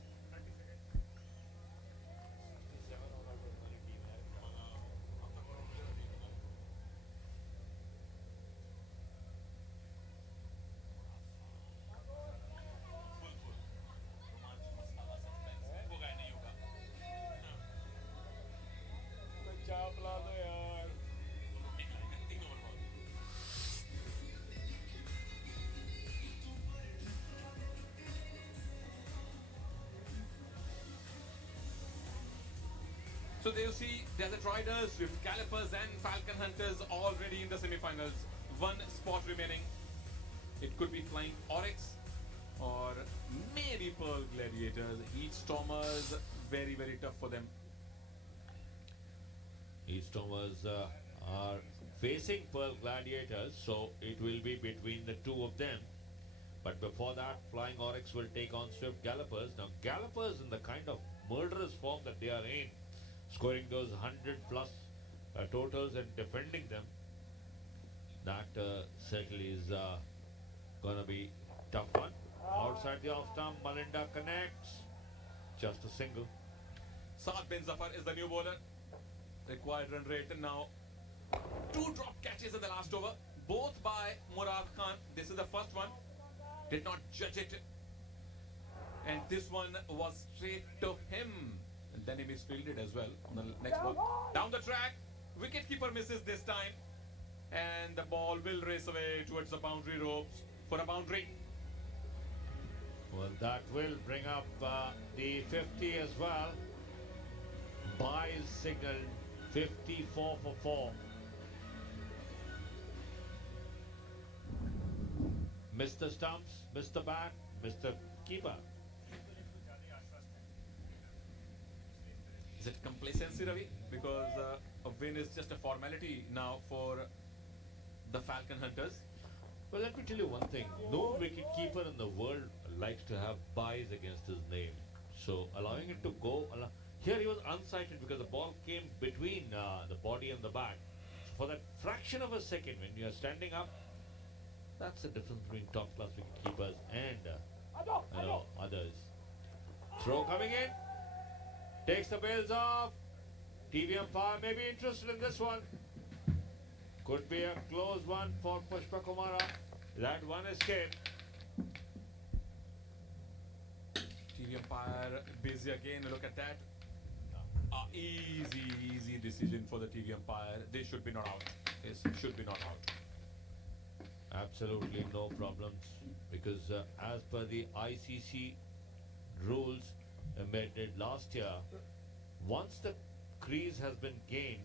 So there you see Desert Riders, Swift Calipers and Falcon Hunters already in the semi-finals. 1 spot remaining. It could be Flying Oryx or maybe Pearl Gladiators. Each Stormers, very, very tough for them. East Stormers are facing Pearl Gladiators, so it will be between the 2 of them. But before that, Flying Oryx will take on Swift Gallopers. Now, Gallopers in the kind of murderous form that they are in, scoring those 100 plus totals and defending them, that certainly is going to be tough one. Outside the off stump, Malinda connects, just a single. Saad bin Zafar is the new bowler. Required run rate now. 2 drop catches in the last over, both by Murad Khan. This is the first one. Did not judge it. And this one was straight to him. And then he misfielded as well on the next ball. Down the track. Wicketkeeper misses this time. And the ball will race away towards the boundary ropes for a boundary. Well, that will bring up the 50 as well. Buys signal 54 for 4. Mr. Stumps, Mr. Bat, Mr. Keeper. Is it complacency, Ravi? Because a win is just a formality now for the Falcon Hunters. Well, let me tell you one thing. No wicket keeper in the world likes to have buys against his name. So allowing it to go, here he was unsighted because the ball came between the body and the bat. So for that fraction of a second when you are standing up, that's the difference between top class wicket keepers and others. Throw coming in. Takes the bails off. TV umpire may be interested in this one. Could be a close one for Pushpa Kumara. That one escape. TV umpire busy again. Look at that. Easy decision for the TV umpire. They should be not out. This should be not out. Absolutely no problems because as per the ICC rules amended last year, once the crease has been gained,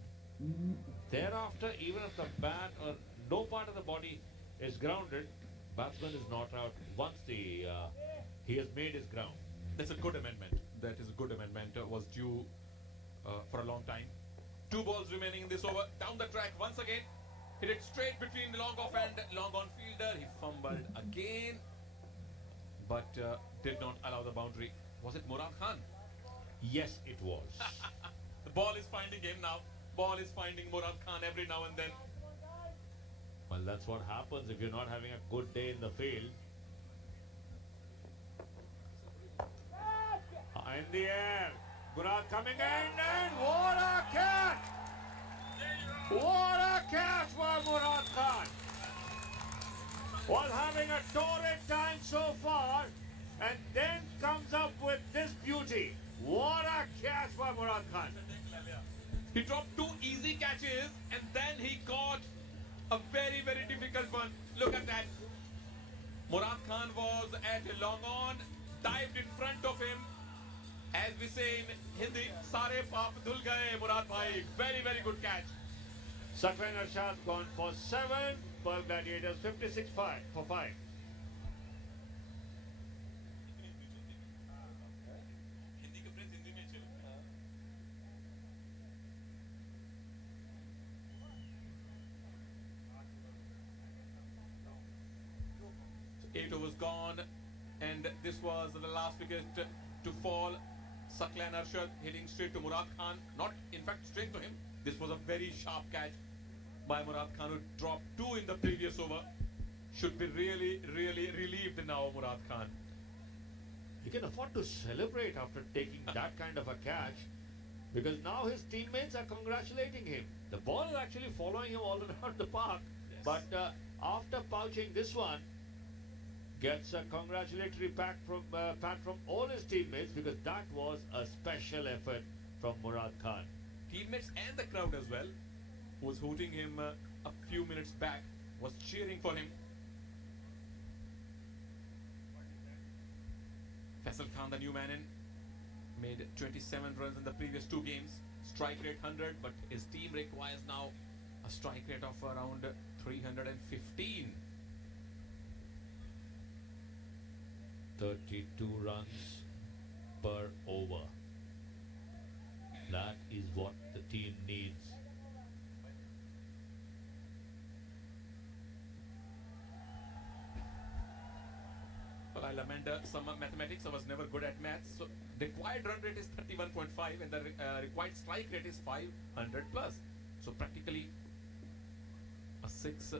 thereafter even if the bat or no part of the body is grounded, batsman is not out once he has made his ground. That's a good amendment. That is a good amendment. Was due for a long time. 2 balls remaining in this over. Down the track once again. Hit it straight between long off and long on fielder. He fumbled again, but did not allow the boundary. Was it Murad Khan? Yes, it was. The ball is finding him now. Ball is finding Murad Khan every now and then. Well, that's what happens if you're not having a good day in the field. In the air. Murad coming in and what a catch! was having a torrid time so far, and then comes up with this beauty. What a catch by Murad Khan. He dropped two easy catches and then he caught a very, very difficult one. Look at that. Murad Khan was at long on, dived in front of him. As we say in Hindi, Sare Paap Dhul Gaye Murad Bhai. Very, very good catch. Saklan Arshad gone for 7. Pearl Gladiators 56 for 5. So 8 overs gone, and this was the last wicket to fall. Saklan Arshad hitting straight to Murad Khan, not in fact straight to him. This was a very sharp catch by Murad Khan, who dropped 2 in the previous over. Should be really, really relieved now, Murad Khan. He can afford to celebrate after taking that kind of a catch, because now his teammates are congratulating him. The ball is actually following him all around the park, but after pouching this one, gets a congratulatory pat from all his teammates, because that was a special effort from Murad Khan. Teammates and the crowd as well, who was hooting him a few minutes back, was cheering for him. Faisal Khan, the new man in, made 27 runs in the previous 2 games. Strike rate 100, but his team requires now a strike rate of around 315. 32 runs per over. That is what the team needs. Well, I lament some mathematics. I was never good at maths. So required run rate is 31.5 and the required strike rate is 500 plus. So practically a 6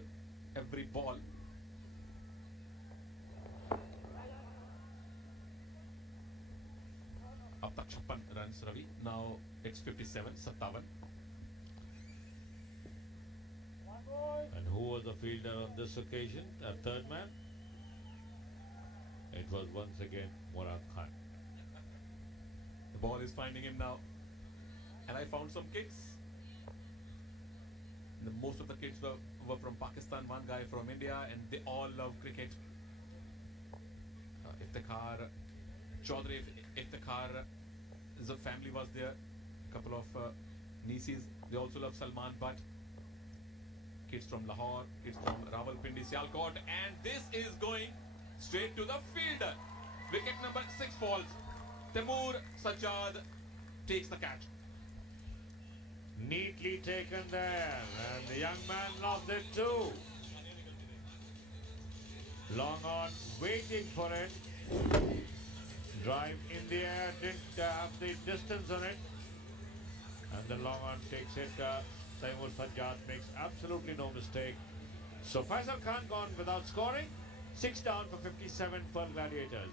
every ball. Up to 56 runs, Ravi. Now it's 57, 57. And who was the fielder on this occasion? A third man? It was once again Murad Khan. The ball is finding him now. And I found some kids. Most of the kids were from Pakistan, one guy from India, and they all love cricket. Iftikhar Chaudhary, Iftikhar, the family was there. A couple of nieces. They also love Salman Butt. Kids from Lahore, kids from Rawalpindi, Sialkot, and this is going straight to the fielder. Wicket number 6 falls. Timur Sajjad takes the catch. Neatly taken there, and the young man lost it too. Long on, waiting for it. Drive in the air, didn't have the distance on it. And the long on takes it. Timur Sajjad makes absolutely no mistake. So Faisal Khan gone without scoring. 6 down for 57 Pearl Gladiators.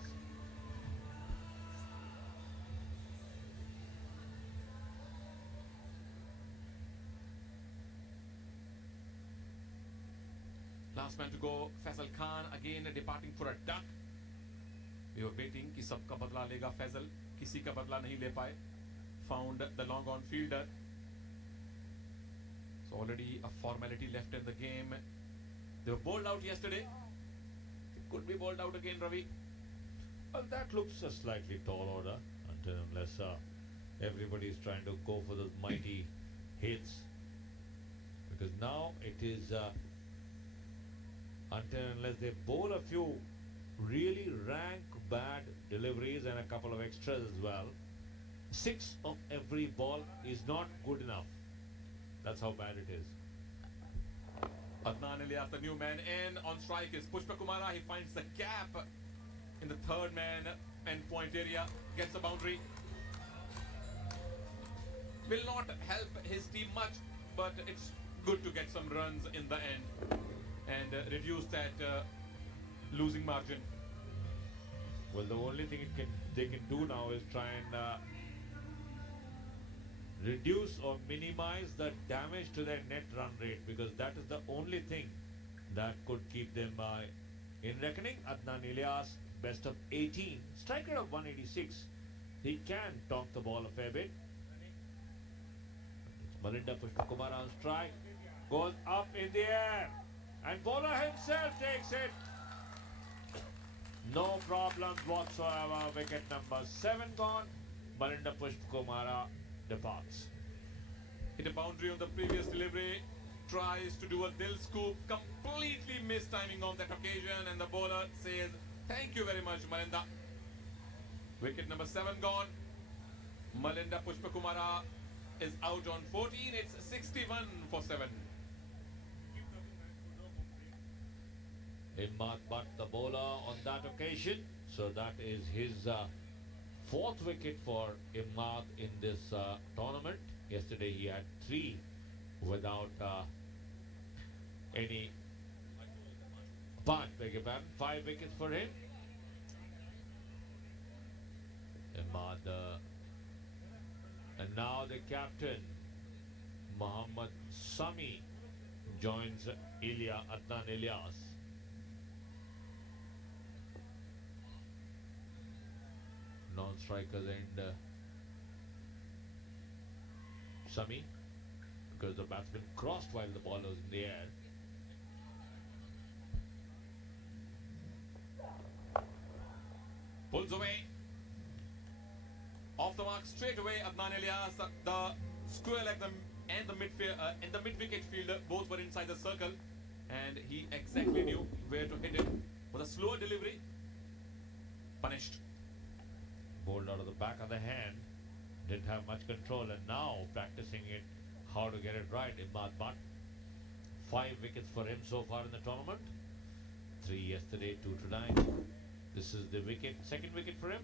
Last man to go, Faisal Khan again departing for a duck. We were waiting कि सबका बदला लेगा फैजल, किसी का बदला नहीं ले पाए. Found the long on fielder. So already a formality left in the game. They were bowled out yesterday. It could be bowled out again, Ravi. Well, that looks a slightly tall order, unless everybody is trying to go for those mighty hits. Because now it is unless they bowl a few really rank bad deliveries and a couple of extras as well, 6 of every ball is not good enough. That's how bad it is. Adnan Ilyas, the new man in on strike, is Pushpa Kumara. He finds the gap in the third man end point area, gets a boundary. Will not help his team much, but it's good to get some runs in the end and reduce that losing margin. Well, the only thing they can do now is try and reduce or minimize the damage to their net run rate, because that is the only thing that could keep them In reckoning, Adnan Ilyas, best of 18, strike rate of 186. He can tonk the ball a fair bit. Malinda Pushpakumar on strike, goes up in the air, and bowler himself takes it. No problems whatsoever. Wicket number 7 gone. Malinda Pushpakumara departs. Hit a boundary on the previous delivery. Tries to do a dill scoop. Completely missed timing on that occasion. And the bowler says, thank you very much, Malinda. Wicket number 7 gone. Malinda Pushpakumara is out on 14. It's 61 for 7. Imad Butt, the bowler on that occasion. So that is his 4th wicket for Imad in this tournament. Yesterday he had 3 without any punt, beg your pardon. 5 wickets for him. Imad, and now the captain, Mohammad Sami, joins Adnan Ilyas. Non-strikers and Sami, because the batsman crossed while the ball was in the air. Pulls away. Off the mark straight away. Adnan Ilyas, the square leg and the mid wicket fielder both were inside the circle, and he exactly knew where to hit it. With a slower delivery, punished. Bowled out of the back of the hand, didn't have much control, and now practicing it, how to get it right. Imad Butt, 5 wickets for him so far in the tournament. 3 yesterday, 2 tonight. This is the second wicket for him.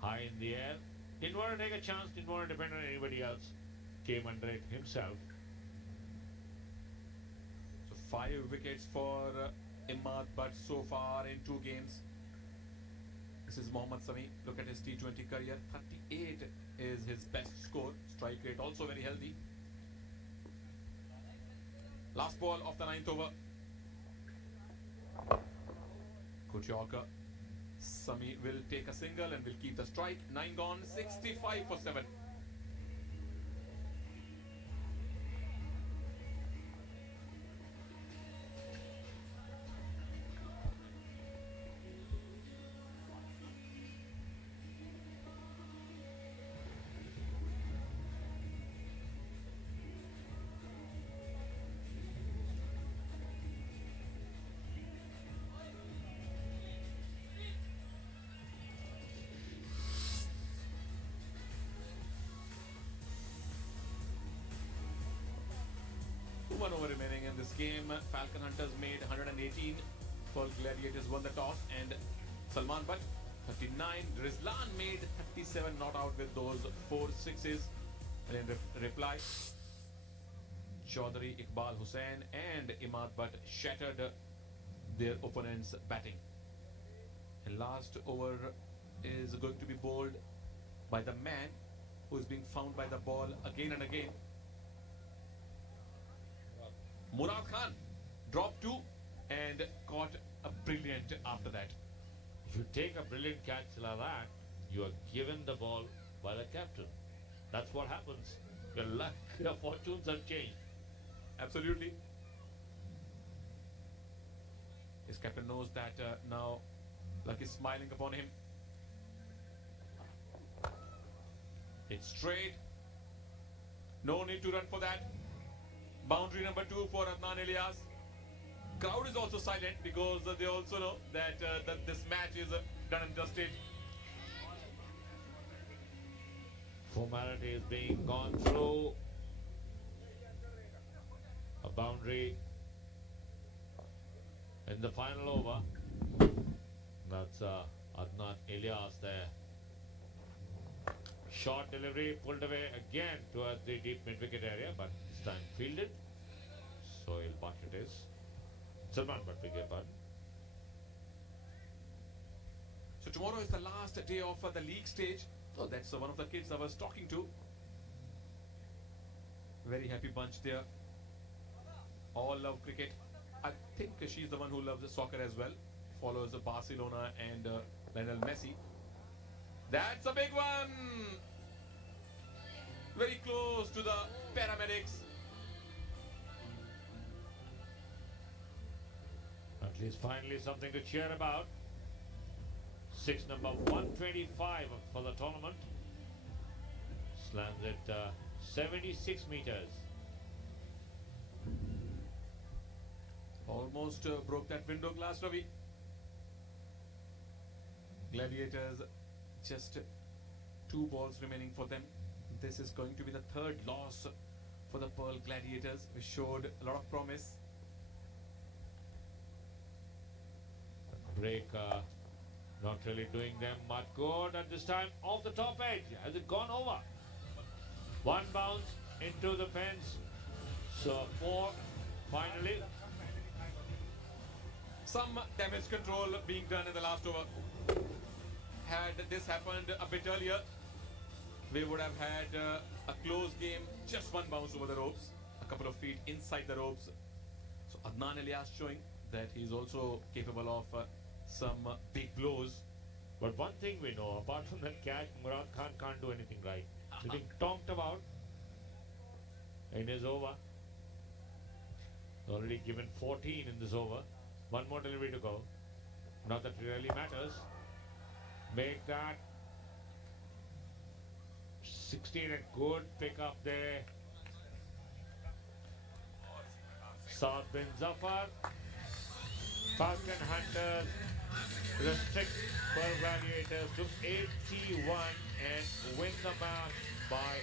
High in the air. Didn't want to take a chance, didn't want to depend on anybody else. Came under it himself. So 5 wickets for Imad Butt so far in 2 games. This is Mohammad Sami. Look at his T20 career. 38 is his best score. Strike rate also very healthy. Last ball of the 9th over. Good Yorker. Sami will take a single and will keep the strike. 9 gone, 65 for 7. One over remaining in this game. Falcon Hunters made 118. Pearl Gladiators won the toss, and Salman Butt 39. Rizlan made 37, not out with those 4 sixes. And in reply, Chaudhary, Iqbal Hussain and Imad Butt shattered their opponent's batting. And last over is going to be bowled by the man who is being found by the ball again and again. Murad Khan dropped 2 and caught a brilliant after that. If you take a brilliant catch like that, you are given the ball by the captain. That's what happens. Your luck, your fortunes have changed. Absolutely. His captain knows that now luck is smiling upon him. It's straight. No need to run for that. Boundary number 2 for Adnan Ilyas. Crowd is also silent because they also know that, that this match is done and dusted. Formality is being gone through. A boundary in the final over. That's Adnan Ilyas there. Short delivery pulled away again towards the deep mid-wicket area, but this time fielded. So ill punt it is. Salman Butt, beg your pardon. So tomorrow is the last day of the league stage. So that's one of the kids I was talking to. Very happy bunch there. All love cricket. I think she's the one who loves soccer as well. follows Barcelona and Lionel Messi. That's a big one. Very close to the paramedics. At least finally something to cheer about. Six number 125 for the tournament. Slams it 76 meters. Almost broke that window glass, Ravi. Gladiators, just 2 balls remaining for them. This is going to be the 3rd loss for the Pearl Gladiators. We showed a lot of promise. Break not really doing them much good at this time. Off the top edge. Has it gone over? One bounce into the fence. So 4 finally. Some damage control being done in the last over. Had this happened a bit earlier, we would have had a close game. Just 1 bounce over the ropes, a couple of feet inside the ropes. So Adnan Elias showing that he's also capable of some big blows. But one thing we know, apart from that catch, Murad Khan can't do anything right. He's being talked about in his over. Already given 14 in this over. 1 more delivery to go. Not that it really matters. Make that 16 and good pick up there. Saad bin Zafar. Falcon Hunters restrict Pearl Gladiators to 81 and win the match by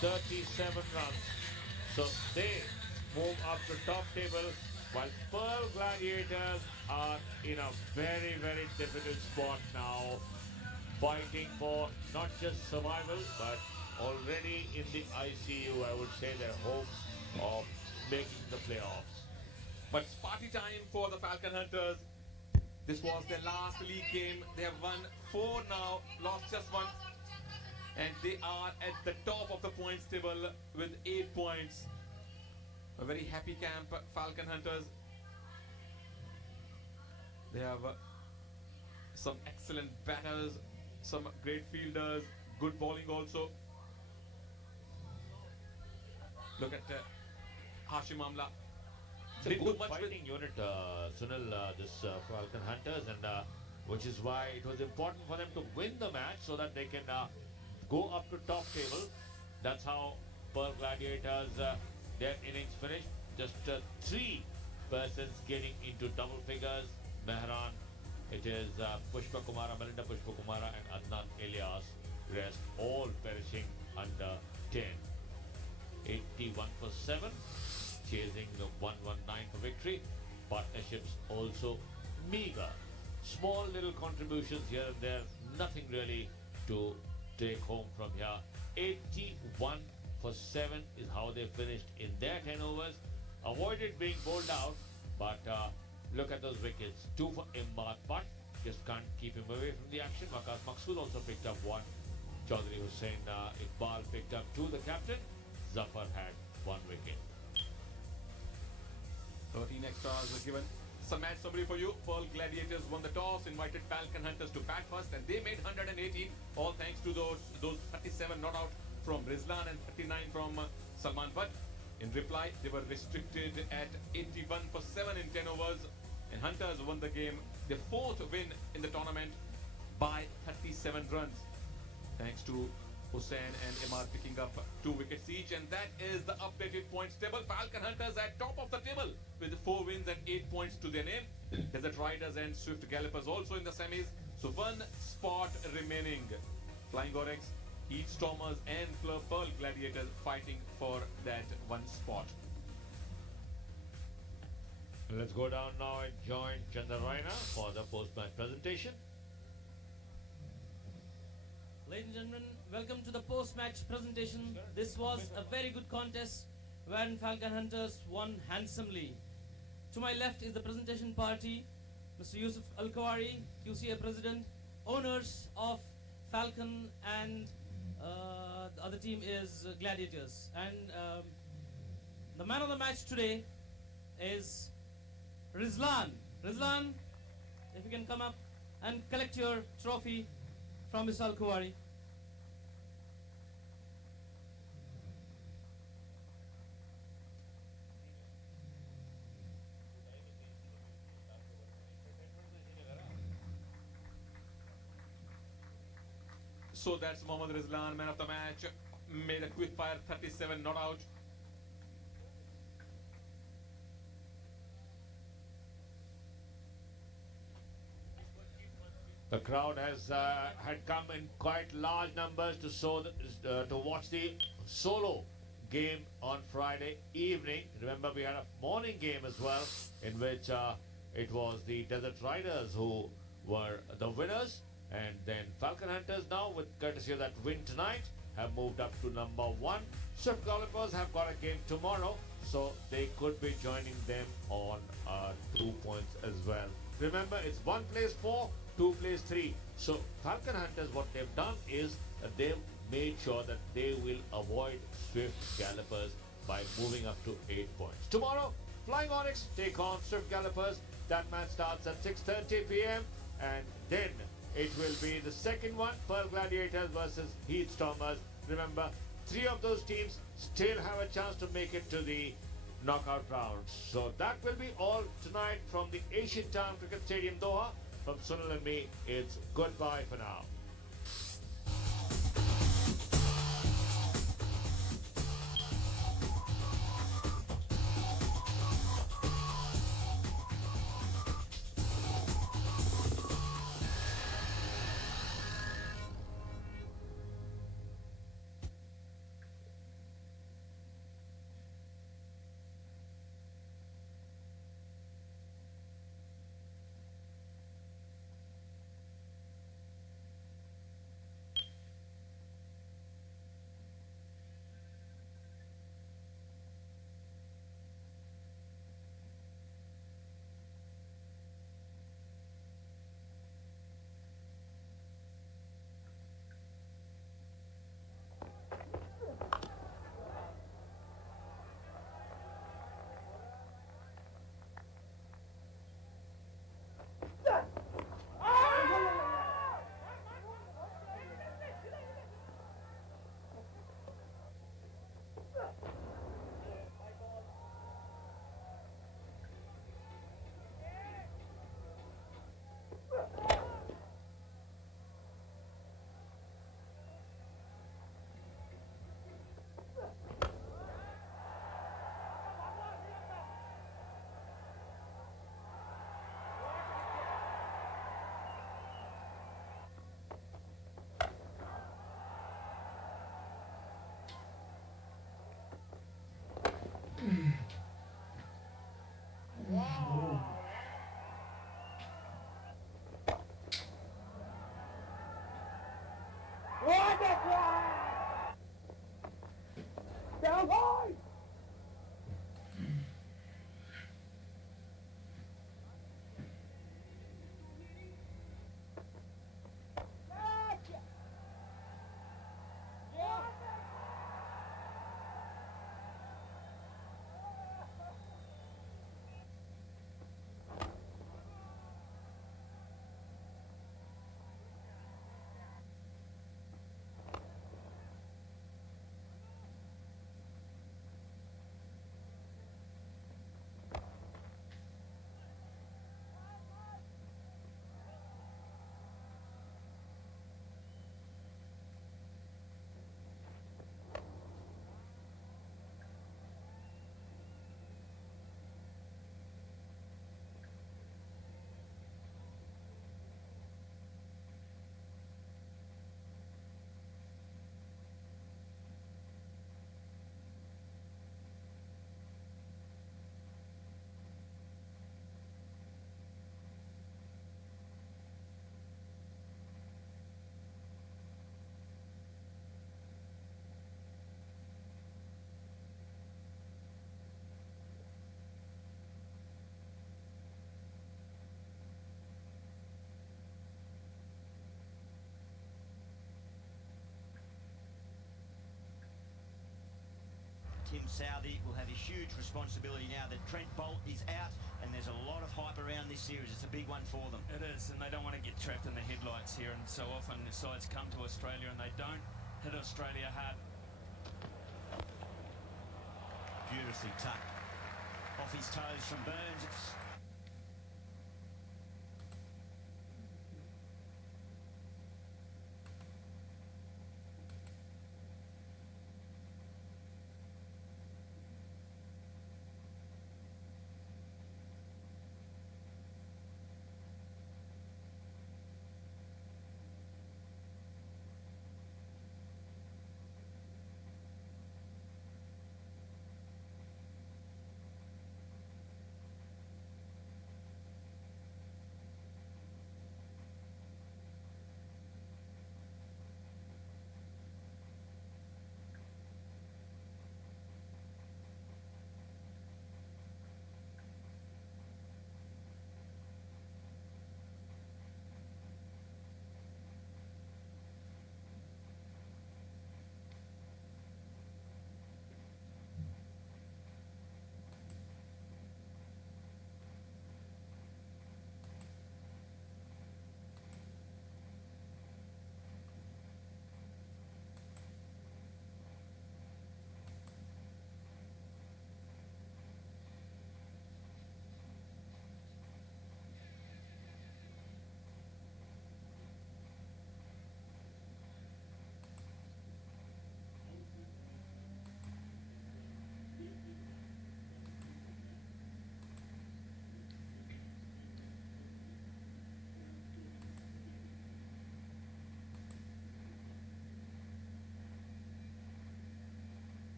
37 runs. So they move up to top table, while Pearl Gladiators are in a very, very difficult spot now, fighting for not just survival, but already in the ICU, I would say their hopes of making the playoffs. But it's party time for the Falcon Hunters. This was their last league game. They have won 4 now, lost just 1. And they are at the top of the points table with 8 points. A very happy camp, Falcon Hunters. They have some excellent batters, some great fielders, good bowling also. Look at Hashim Amla. It's a good fighting unit, Sunil, this Falcon Hunters, and which is why it was important for them to win the match so that they can go up to top table. That's how Pearl Gladiators, their innings finished. Just 3 persons getting into double figures. Mehran, it is Pushpa Kumara, Melinda Pushpa Kumara and Adnan Elias. Rest all perishing under 10. 81 for 7. Chasing the 119 for victory. Partnerships also meager. Small little contributions here and there. Nothing really to take home from here. 81 for 7 is how they finished in their 10 overs. Avoided being bowled out, but look at those wickets. 2 for Imbat, but just can't keep him away from the action. Waqas Maqsood also picked up 1. Chaudhary Hussain Iqbal picked up 2. The captain, Zafar had 1 wicket. 13 extras were given. Some match summary for you. Pearl Gladiators won the toss, invited Falcon Hunters to bat first, and they made 118. All thanks to those 37 not out from Rizlan and 39 from Salman Butt. In reply, they were restricted at 81 for 7 in 10 overs, and Hunters won the game, their 4th win in the tournament by 37 runs. Thanks to Hussain and Imad picking up 2 wickets each, and that is the updated points table. Falcon Hunters at top of the table with 4 wins and 8 points to their name. Desert Riders and Swift Gallopers also in the semis. So 1 spot remaining. Flying Oryx, Heat Stormers and Pearl Gladiators fighting for that 1 spot. Let's go down now and join Chandra Raina for the post-match presentation. Ladies and gentlemen, welcome to the post-match presentation. This was a very good contest when Falcon Hunters won handsomely. To my left is the presentation party, Mr. Yusuf Al-Kawari, QCA President, owners of Falcon, and the other team is Gladiators. And the man of the match today is Rizlan. Rizlan, if you can come up and collect your trophy from Misal Kuwari. So that's Mohammad Rizlan, man of the match. Made a quick fire 37 not out. The crowd has had come in quite large numbers to watch the solo game on Friday evening. Remember, we had a morning game as well, in which it was the Desert Riders who were the winners, and then Falcon Hunters now, with courtesy of that win tonight, have moved up to number 1. Swift Gallopers have got a game tomorrow, so they could be joining them on 2 points as well. Remember, it's 1 plays 4, 2 plays 3. So Falcon Hunters, what they've done is that they've made sure that they will avoid Swift Gallopers by moving up to 8 points. Tomorrow, Flying Onyx take on Swift Gallopers. That match starts at 6:30 p.m. and then it will be the second one, Pearl Gladiators versus Heat Stormers. Remember, 3 of those teams still have a chance to make it to the knockout rounds. So that will be all tonight from the Asian Town Cricket Stadium, Doha. From Sunil and me, it's goodbye for now. Tim Southey will have a huge responsibility now that Trent Bolt is out, and there's a lot of hype around this series. It's a big one for them. It is, and they don't want to get trapped in the headlights here, and so often the sides come to Australia and they don't hit Australia hard. Beautifully tucked off his toes from Burns. It's